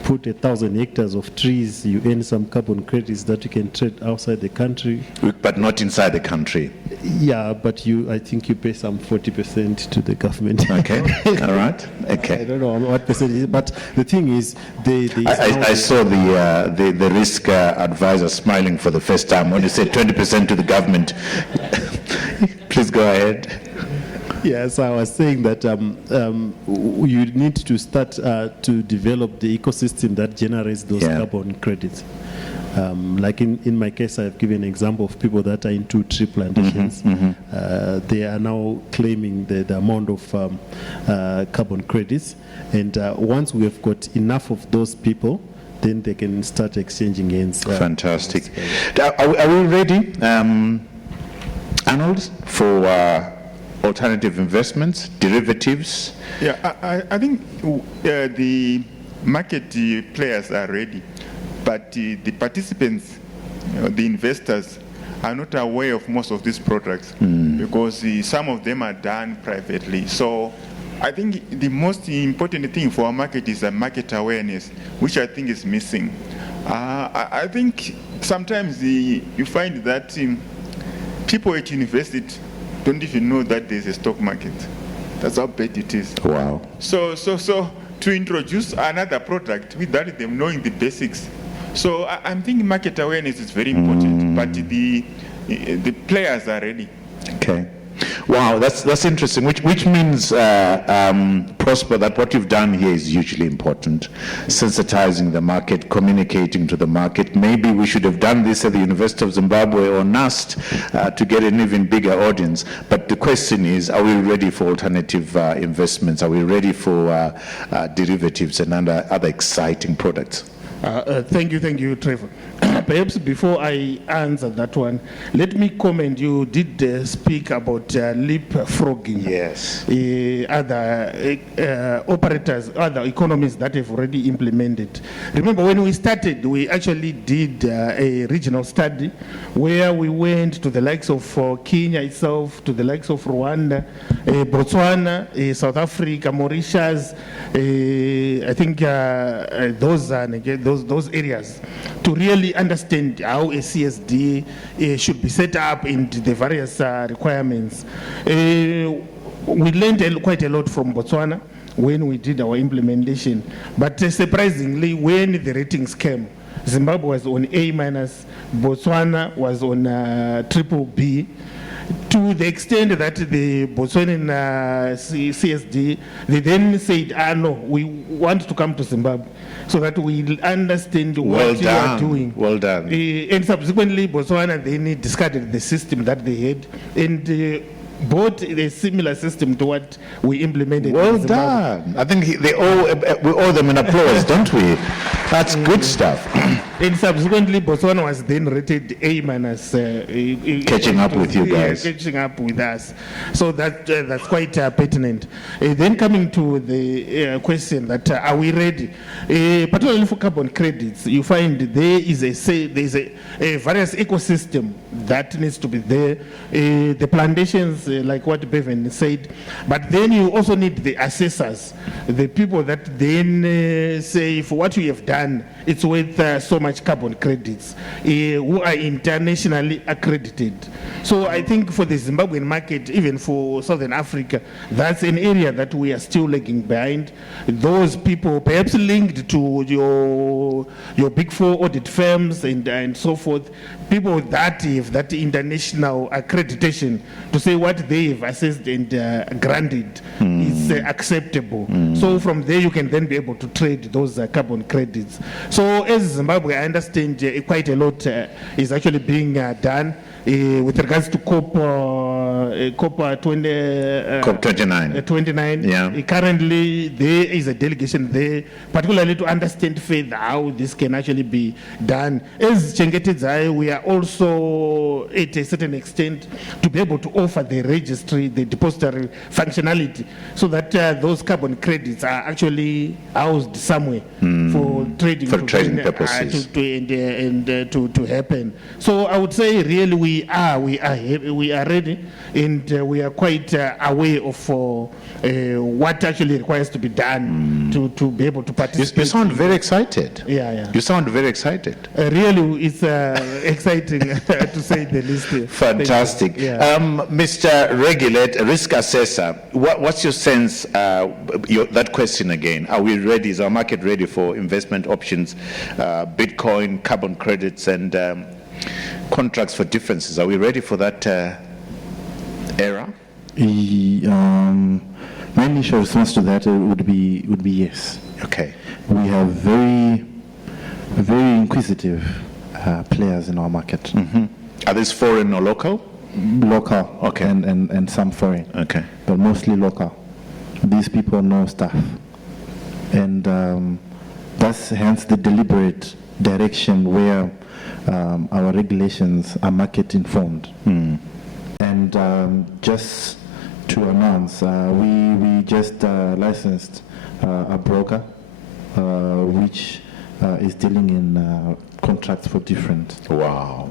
put 1,000 hectares of trees, you earn some carbon credits that you can trade outside the country. But not inside the country. Yeah, but I think you pay some 40% to the government. Okay. All right. I Okay. don't know what percent it is, but the thing is, I saw the risk advisor smiling for the first time when you said 20% to the government. Please go ahead. Yes, I was saying that you need to start to develop the ecosystem that generates those Yeah. carbon credits. Like in my case, I've given an example of people that are into tree plantations. They are now claiming the amount of carbon credits. And once we have got enough of those people, then they can start exchanging hands. Fantastic. Are we ready, Arnold, for alternative investments, derivatives? Yeah, I think the market players are ready, but the participants, the investors, are not aware of most of these products because some of them are done privately. So I think the most important thing for our market is a market awareness, which I think is missing. I think sometimes you find that people at university don't even know that there's a stock market. That's how bad it is. Wow. So to introduce another product without them knowing the basics. So I'm thinking market awareness is very important, but the players are ready. Okay. Wow, that's interesting. Which means, Prosper, that what you've done here is hugely important. Sensitizing the market, communicating to the market. Maybe we should have done this at the University of Zimbabwe or NUST to get an even bigger audience. But the question is, are we ready for alternative investments? Are we ready for derivatives and other exciting products? Thank you, Trevor. Perhaps before I answer that one, let me comment. You did speak about leapfrogging. Yes. Other operators, other economies that have already implemented. Remember, when we started, we actually did a regional study where we went to the likes of Kenya itself, to the likes of Rwanda, Botswana, South Africa, Mauritius. I think those areas to really understand how a CSD should be set up and the various requirements. We learned quite a lot from Botswana when we did our implementation, but surprisingly, when the ratings came, Zimbabwe was on A-, Botswana was on triple B, to the extent that the Botswanian CSD, they then said, no, we want to come to Zimbabwe so that we understand what you are doing. Well done. And subsequently, Botswana then discarded the system that they had and bought a similar system to what we implemented. Well in Zimbabwe. done. I think we owe them an applause, don't we? That's good stuff. And subsequently, Botswana was then rated A-. Catching up with you guys. Catching up with us. So that's quite pertinent. Then coming to the question that are we ready? Particularly for carbon credits, you find there is a various ecosystem that needs to be there. The plantations, like what Bevan said, but then you also need the assessors, the people that then say for what you have done, it's worth so much carbon credits, who are internationally accredited. So I think for the Zimbabwean market, even for Southern Africa, that's an area that we are still lagging behind. Those people perhaps linked to your big four audit firms and so forth, people that have that international accreditation to say what they have assessed and granted is acceptable. So from there you can then be able to trade those carbon credits. So as Zimbabwe, I understand quite a lot is actually being done with regards to COP 29. 29. Yeah. Currently, there is a delegation there, particularly to understand further how this can actually be done. As Chengetedzai, we are also, at a certain extent, to be able to offer the registry, the depository functionality, so that those carbon credits are actually housed somewhere for trading. For trading purposes. To happen. So I would say, really, we are ready, and we are quite aware of what actually requires to be done to be able to participate. You sound very excited. Yeah. You sound very excited. Really, it's exciting to say the least. Fantastic. Yeah. Mr. Risk Assessor, what's your sense, that question again, are we ready, is our market ready for investment options, Bitcoin, carbon credits, and contracts for differences? Are we ready for that era? My initial response to that would be yes. Okay. We have very inquisitive players in our market, Are these foreign or local? local Okay. and some foreign, Okay. but mostly local. These people know stuff, and that's hence the deliberate direction where our regulations are market informed. And just to announce, we just licensed a broker which is dealing in contracts for different. Wow.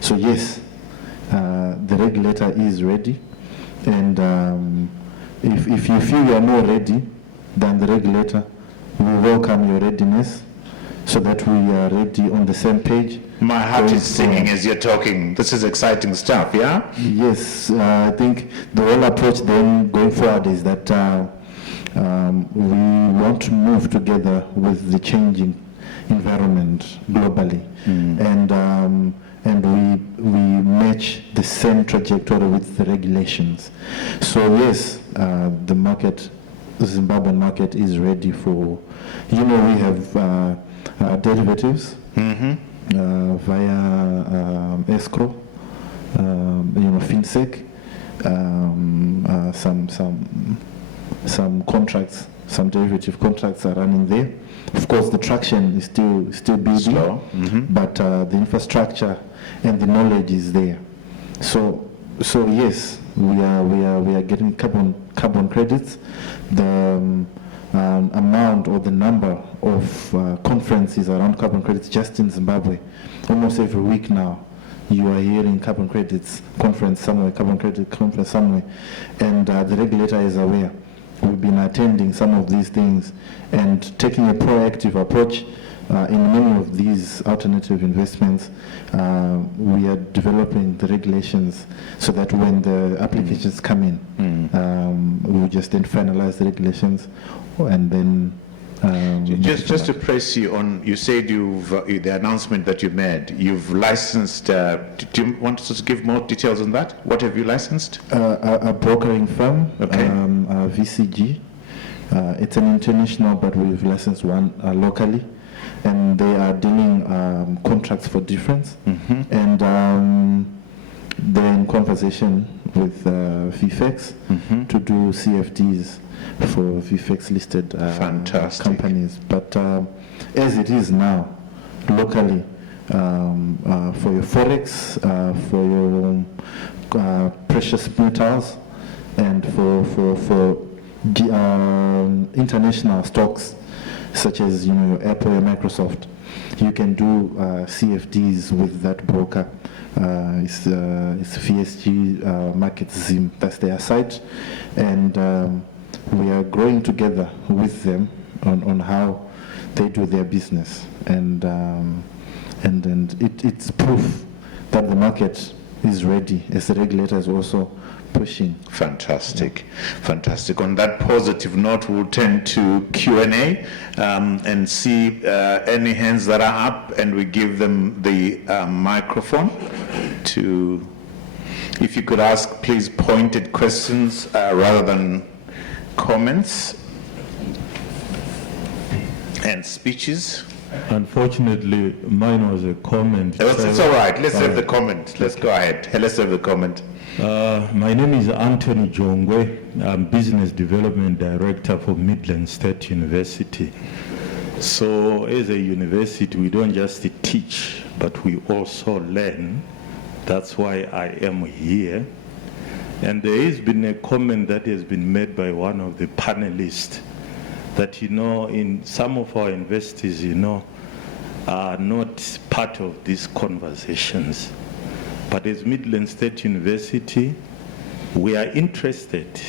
So yes, the regulator is ready, and if you feel you are not ready, then the regulator will welcome your readiness, so that we are ready on the same page. My heart Going is singing forward. as you're talking. This is exciting stuff, yeah? Yes, I think the whole approach then going forward is that we want to move together with the changing environment globally, and we match the same trajectory with the regulations. So yes, the market, the Zimbabwean market, is ready for. We have derivatives. Via escrow, FinSec, some contracts, some derivative contracts are running there. Of course, the traction is still building, Slow. but the infrastructure and the knowledge is there. So yes, we are getting carbon credits. The amount or the number of conferences around carbon credits just in Zimbabwe, almost every week now, you are hearing carbon credits conference somewhere, carbon credit conference somewhere, and the regulator is aware. We've been attending some of these things and taking a proactive approach in many of these alternative investments. We are developing the regulations so that when the applications come in, we will just then finalize the regulations and then Just to press you on, you said the announcement that you made, you've licensed, do you want to give more details on that? What have you licensed? a brokering firm, Okay. VCG. It's an international, but we've licensed one locally, and they are dealing contracts for difference, and they're in conversation with VFX to do CFDs for VFX listed Fantastic. companies. But as it is now, locally, for your forex, for your precious metals, and for international stocks such as your Apple or Microsoft, you can do CFDs with that broker. It's VSG Market Zim. That's their site, and we are growing together with them on how they do their business, and it's proof that the market is ready, as the regulator is also pushing. Fantastic, fantastic. On that positive note, we'll turn to Q&A and see any hands that are up, and we give them the microphone to, if you could ask, please, pointed questions rather than comments and speeches. Unfortunately, mine was a comment. It's all right. Let's have the comment. Let's go ahead. Let's have the comment. My name is Anthony Jongwe. I'm Business Development Director for Midland State University. So as a university, we don't just teach, but we also learn. That's why I am here. And there has been a comment that has been made by one of the panelists that, in some of our universities, are not part of these conversations. But as Midland State University, we are interested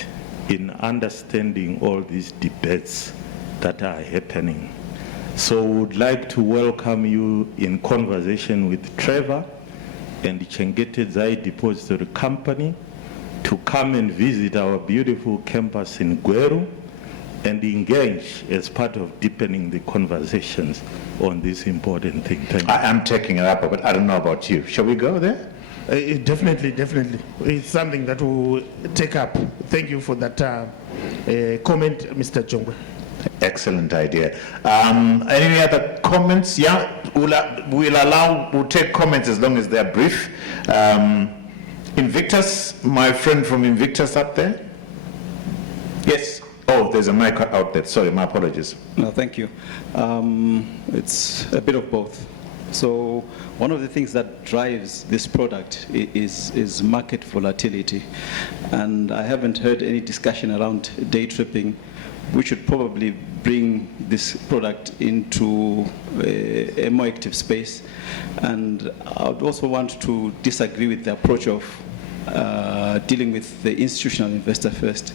in understanding all these debates that are happening. So we would like to welcome you in conversation with Trevor and Chengete Zai Depository Company to come and visit our beautiful campus in Gweru and engage as part of deepening the conversations on this important thing. Thank you. I am taking it up, but I don't know about you. Shall we go there? Definitely. It's something that we'll take up. Thank you for that comment, Mr. Jongwe. Excellent idea. Any other comments? Yeah, we'll take comments as long as they're brief. Invictus, my friend from Invictus up there. Yes. Oh, there's a mic out there. Sorry, my apologies. No, thank you. It's a bit of both. So one of the things that drives this product is market volatility. And I haven't heard any discussion around day tripping. We should probably bring this product into a more active space. And I would also want to disagree with the approach of dealing with the institutional investor first.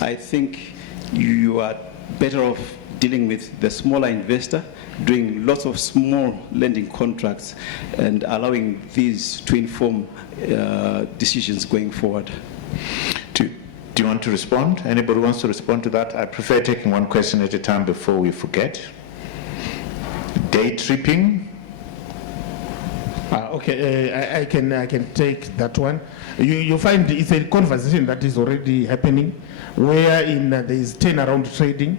I think you are better off dealing with the smaller investor, doing lots of small lending contracts and allowing these to inform decisions going forward. Do you want to respond? Anybody wants to respond to that? I prefer taking one question at a time before we forget. Day tripping? Okay, I can take that one. You find it's a conversation that is already happening, wherein there is turnaround trading,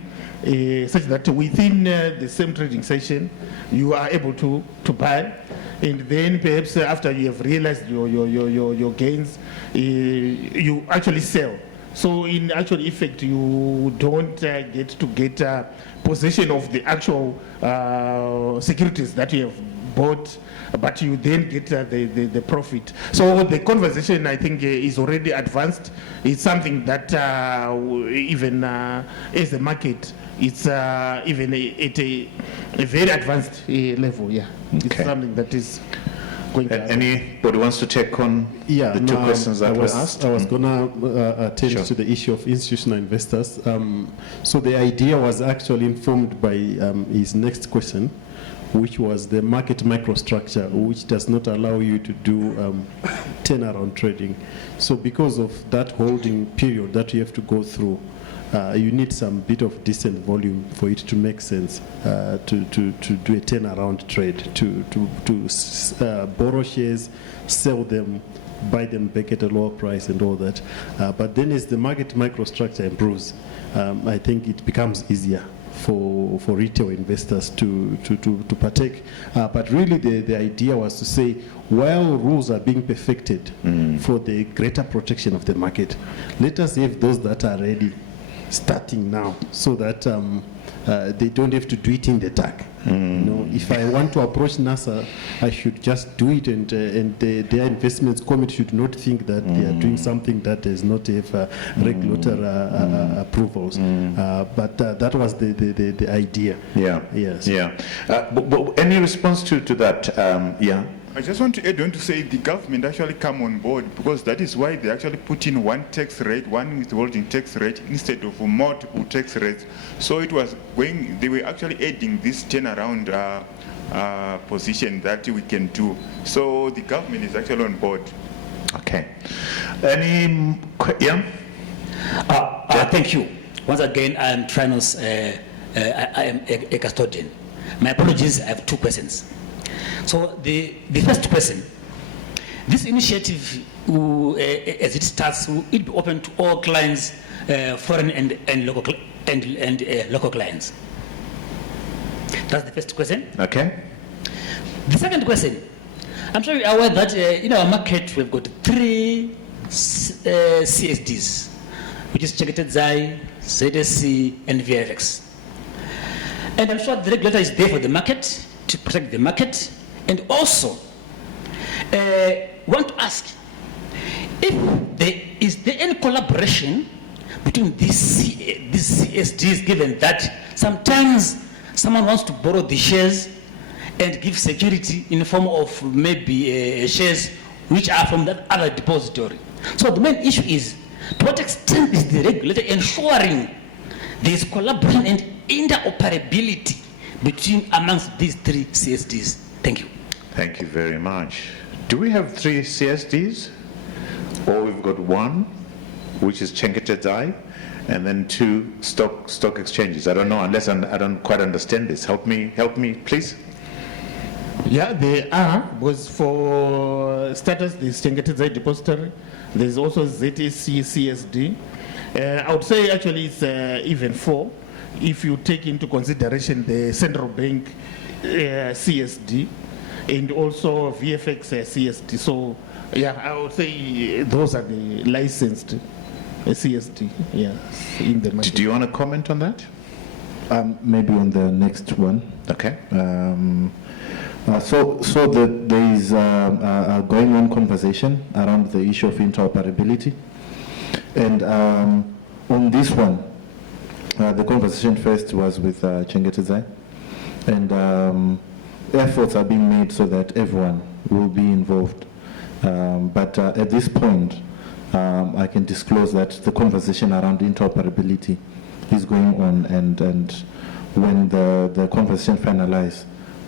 such that within the same trading session, you are able to buy, and then perhaps after you have realized your gains, you actually sell. So in actual effect, you don't get possession of the actual securities that you have bought, but you then get the profit. So the conversation, I think, is already advanced. It's something that even as a market, it's even at a very advanced level. Yeah, Okay. It's something that is going to happen. Anybody wants to take on the two questions that were asked? I was going to attend Sure. to the issue of institutional investors. So the idea was actually informed by his next question, which was the market microstructure, which does not allow you to do turnaround trading. So because of that holding period that you have to go through, you need some bit of decent volume for it to make sense to do a turnaround trade, to borrow shares, sell them, buy them back at a lower price and all that. But then as the market microstructure improves, I think it becomes easier for retail investors to partake. But really the idea was to say, while rules are being perfected for the greater protection of the market, let us have those that are ready starting now, so that they don't have to do it in the dark. You know, if I want to approach NASA, I should just do it, and their investments committee should not think that they are doing something that does not have regulatory approvals. But that was the idea. Yeah. Yes. Yeah. But any response to that? Yeah. I just want to add on to say the government actually come on board, because that is why they actually put in one tax rate, one withholding tax rate, instead of multiple tax rates. So it was going, they were actually adding this turnaround position that we can do. So the government is actually on board. Okay. Yeah? Thank you. Once again, I am Trinos, I am a custodian. My apologies, I have two questions. So the first question, this initiative, as it starts, will it be open to all clients, foreign and local local clients? That's the first question. Okay. The second question, I'm sure you're aware that in our market we've got three CSDs, which is Checked Zai, ZSC, and VFX. And I'm sure the regulator is there for the market, to protect the market, and also want to ask if is there any collaboration between these CSDs, given that sometimes someone wants to borrow the shares and give security in the form of maybe shares which are from that other depository. So the main issue is, to what extent is the regulator ensuring there is collaboration and interoperability between amongst these three CSDs? Thank you. Thank you very much. Do we have three CSDs? Or we've got one, which is Chenketedzai, and then two stock exchanges. I don't know, unless I don't quite understand this. Help me, please. Yeah, they are, because for starters, there's Chengetedzai Depository, there's also ZSC CSD. I would say actually it's even 4, if you take into consideration the central bank CSD and also VFX CSD. So yeah, I would say those are the licensed CSD, yeah, in the market. Do you want to comment on that? Maybe on the next one. Okay. There is a going on conversation around the issue of interoperability. And on this one, the conversation first was with Chengetedzai. And efforts are being made so that everyone will be involved. But at this point, I can disclose that the conversation around interoperability is going on, and when the conversation finalizes,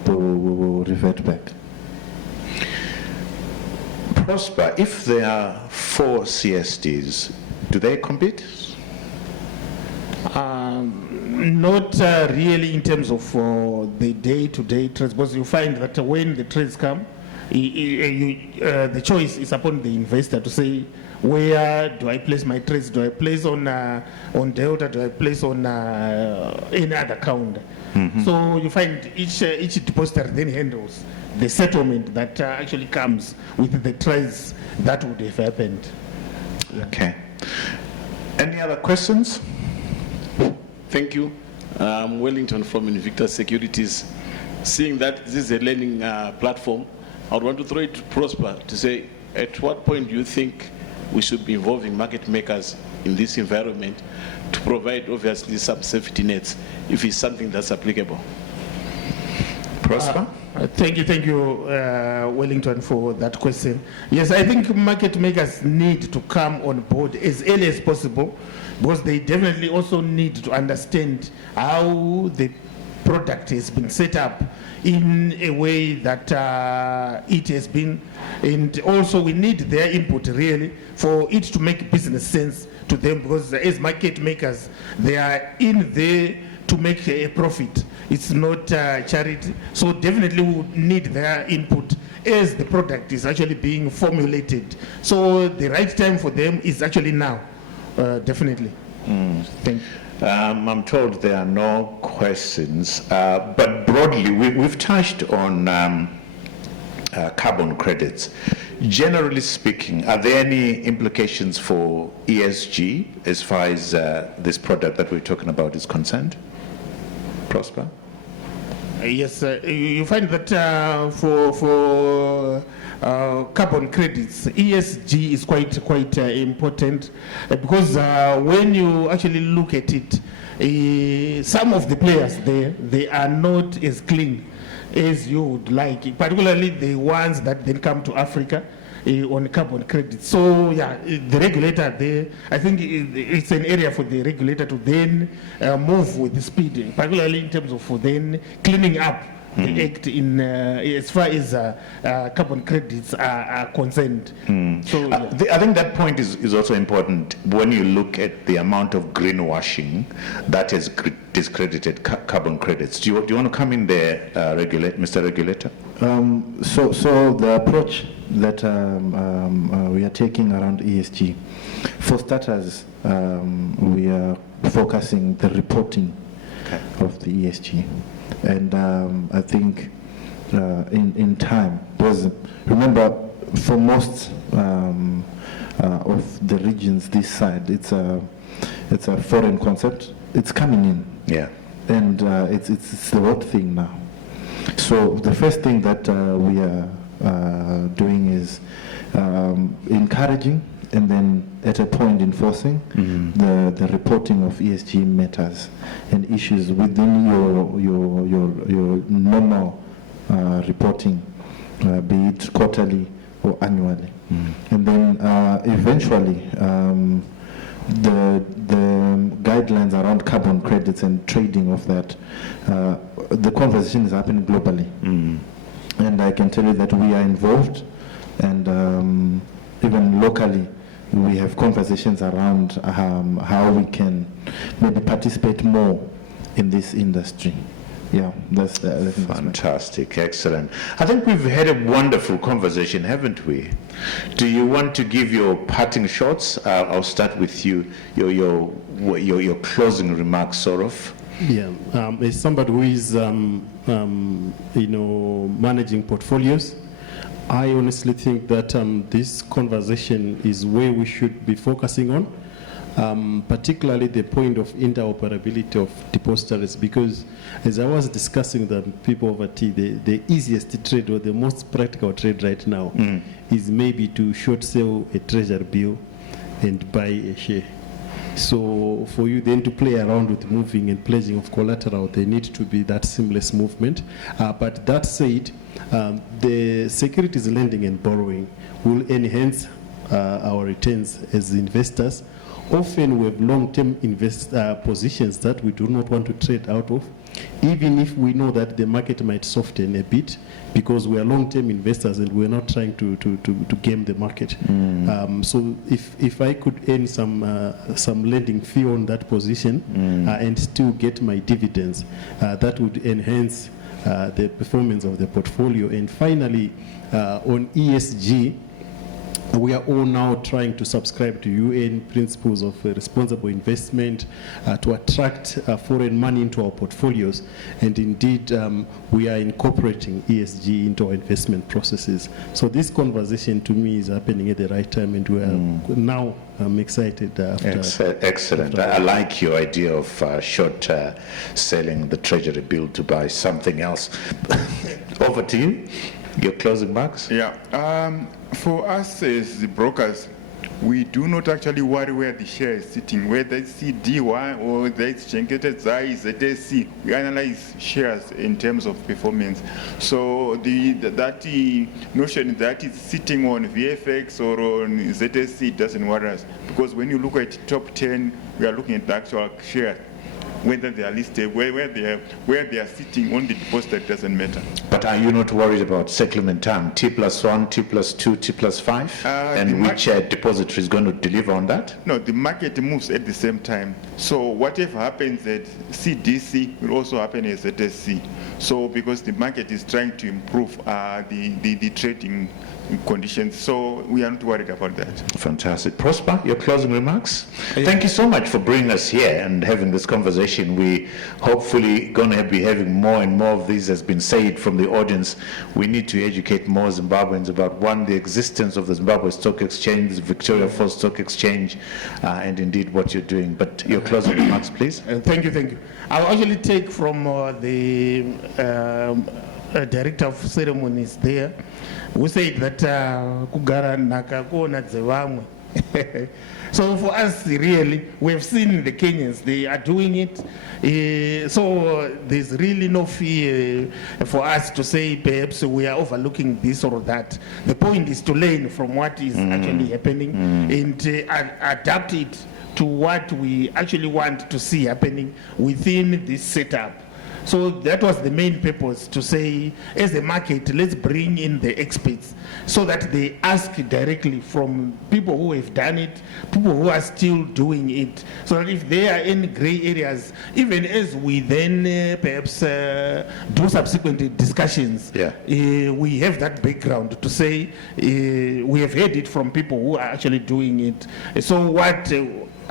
we will revert back. Prosper, if there are 4 CSDs, do they compete? Not really in terms of the day-to-day trades, because you find that when the trades come, the choice is upon the investor to say, where do I place my trades? Do I place on Delta? Do I place on any other account? So you find each depositor then handles the settlement that actually comes with the trades that would have happened. Yeah. Okay. Any other questions? Thank you. I'm Wellington from Invictus Securities. Seeing that this is a learning platform, I would want to throw it to Prosper to say, at what point do you think we should be involving market makers in this environment to provide, obviously, some safety nets, if it's something that's applicable? Prosper? Thank you, Wellington, for that question. Yes, I think market makers need to come on board as early as possible, because they definitely also need to understand how the product has been set up in a way that it has been, and also we need their input really for it to make business sense to them, because as market makers, they are in there to make a profit. It's not charity. So definitely we would need their input as the product is actually being formulated. So the right time for them is actually now, definitely. Thank you. I'm told there are no questions, but broadly, we've touched on carbon credits. Generally speaking, are there any implications for ESG as far as this product that we're talking about is concerned? Prosper? Yes, you find that for carbon credits, ESG is quite important, because when you actually look at it, some of the players there, they are not as clean as you would like, particularly the ones that then come to Africa on carbon credits. So yeah, the regulator there, I think it's an area for the regulator to then move with the speed, particularly in terms of then cleaning up the act in as far as carbon credits are concerned. So yeah. I think that point is also important when you look at the amount of greenwashing that has discredited carbon credits. Do you want to come in there, Mr. Regulator? So the approach that we are taking around ESG, for starters, we are focusing the reporting of the ESG. And I think in time, because remember, for most of the regions this side, it's a foreign concept. It's coming in. Yeah. And it's the hot thing now. So the first thing that we are doing is encouraging, and then at a point enforcing the reporting of ESG matters and issues within your normal reporting, be it quarterly or annually. And then eventually the guidelines around carbon credits and trading of that, the conversation is happening globally. And I can tell you that we are involved, and even locally we have conversations around how we can maybe participate more in this industry. yeah, that's I think that's Fantastic, excellent. I think we've had a wonderful conversation, haven't we? Do you want to give your parting shots? I'll start with you, your closing remarks, sort of. Yeah, as somebody who is, managing portfolios, I honestly think that this conversation is where we should be focusing on, particularly the point of interoperability of depositories, because as I was discussing with the people over tea, the easiest trade or the most practical trade right now is maybe to short sell a treasury bill and buy a share. So for you then to play around with moving and pledging of collateral, there need to be that seamless movement. But that said, the securities lending and borrowing will enhance our returns as investors. Often we have long-term positions that we do not want to trade out of, even if we know that the market might soften a bit, because we are long-term investors and we're not trying to game the market. So if I could earn some lending fee on that position and still get my dividends, that would enhance the performance of the portfolio. And finally, on ESG, we are all now trying to subscribe to UN principles of responsible investment to attract foreign money into our portfolios. And indeed, we are incorporating ESG into our investment processes. So this conversation to me is happening at the right time, and we are now I'm excited. Excellent. I like your idea of short selling the treasury bill to buy something else. Over to you. Your closing remarks? Yeah. For us as the brokers, we do not actually worry where the share is sitting, whether it's CDY or whether it's Chenketezai, ZSC. We analyze shares in terms of performance. So that notion that it's sitting on VFX or on ZSC doesn't worry us, because when you look at top 10, we are looking at the actual share. Whether they are listed, where they are sitting on the deposit doesn't matter. But are you not worried about settlement time, T+1, T+2, T+5, and which depository is going to deliver on that? No, the market moves at the same time. So whatever happens at CDC will also happen at ZSC. So because the market is trying to improve the trading conditions, so we are not worried about that. Fantastic. Prosper, your closing remarks? Thank you so much for bringing us here and having this conversation. We hopefully going to be having more and more of these, has been said from the audience. We need to educate more Zimbabweans about, one, the existence of the Zimbabwe Stock Exchange, the Victoria Falls Stock Exchange, and indeed what you're doing. But your closing remarks, please. Thank you. I'll actually take from the director of ceremonies there, who said that kugara naka kuona dzevamwe. So for us, really, we've seen the Kenyans, they are doing it. So there's really no fear for us to say perhaps we are overlooking this or that. The point is to learn from what is actually happening and adapt it to what we actually want to see happening within this setup. So that was the main purpose, to say, as a market, let's bring in the experts so that they ask directly from people who have done it, people who are still doing it, so that if there are any gray areas, even as we then perhaps do subsequent discussions, we have that background to say we have heard it from people who are actually doing it. So what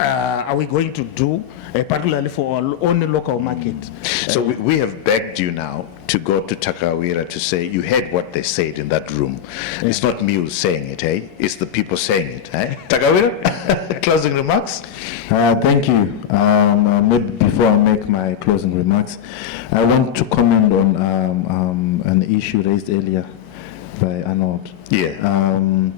are we going to do, particularly for our own local market? So we have begged you now to go to Takawira to say, you heard what they said in that room. It's not me who's saying it, eh? It's the people saying it, eh? Takawira, closing remarks? Thank you. Maybe before I make my closing remarks, I want to comment on an issue raised earlier by Arnold. I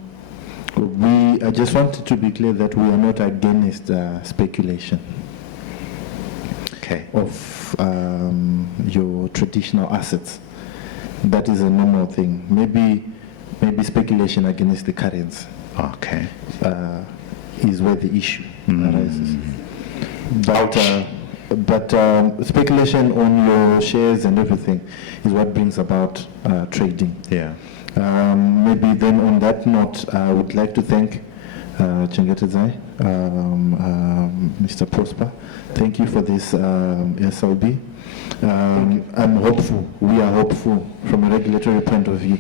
just wanted to be clear that we are not against speculation of your traditional assets. That is a normal thing. Maybe speculation against the currency is where the issue arises. But speculation on your shares and everything is what brings about trading. Maybe then on that note, I would like to thank Chenketezai Mr. Prosper. Thank you for this SLB. I'm hopeful. We are hopeful from a regulatory point of view.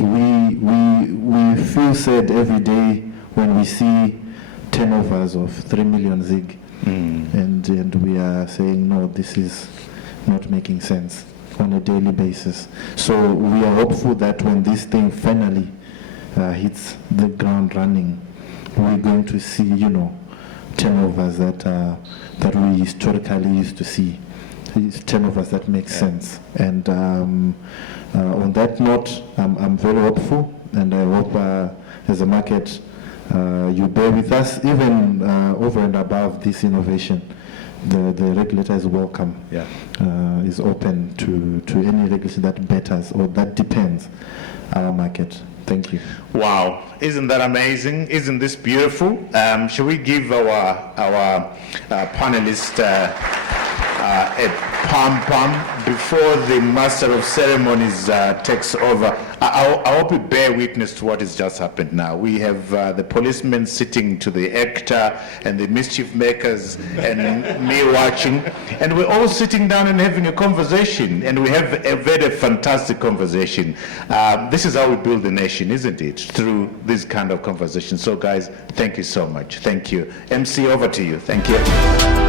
We feel sad every day when we see turnovers of 3 million ZiG, and we are saying no, this is not making sense on a daily basis. So we are hopeful that when this thing finally hits the ground running, we're going to see, you know, turnovers that we historically used to see. It's turnovers that make sense. And on that note, I'm very hopeful, and I hope as a market you bear with us, even over and above this innovation. The regulator is welcome, is open to any regulation that betters or that depends our market. Thank you. Wow, isn't that amazing? Isn't this beautiful? Shall we give our panelist a pom-pom before the master of ceremonies takes over? I hope you bear witness to what has just happened now. We have the policemen sitting to the actor and the mischief makers and me watching, and we're all sitting down and having a conversation, and we have a very fantastic conversation. This is how we build the nation, isn't it? Through this kind of conversation. So guys, thank you so much. Thank you. MC, over to you. Thank you.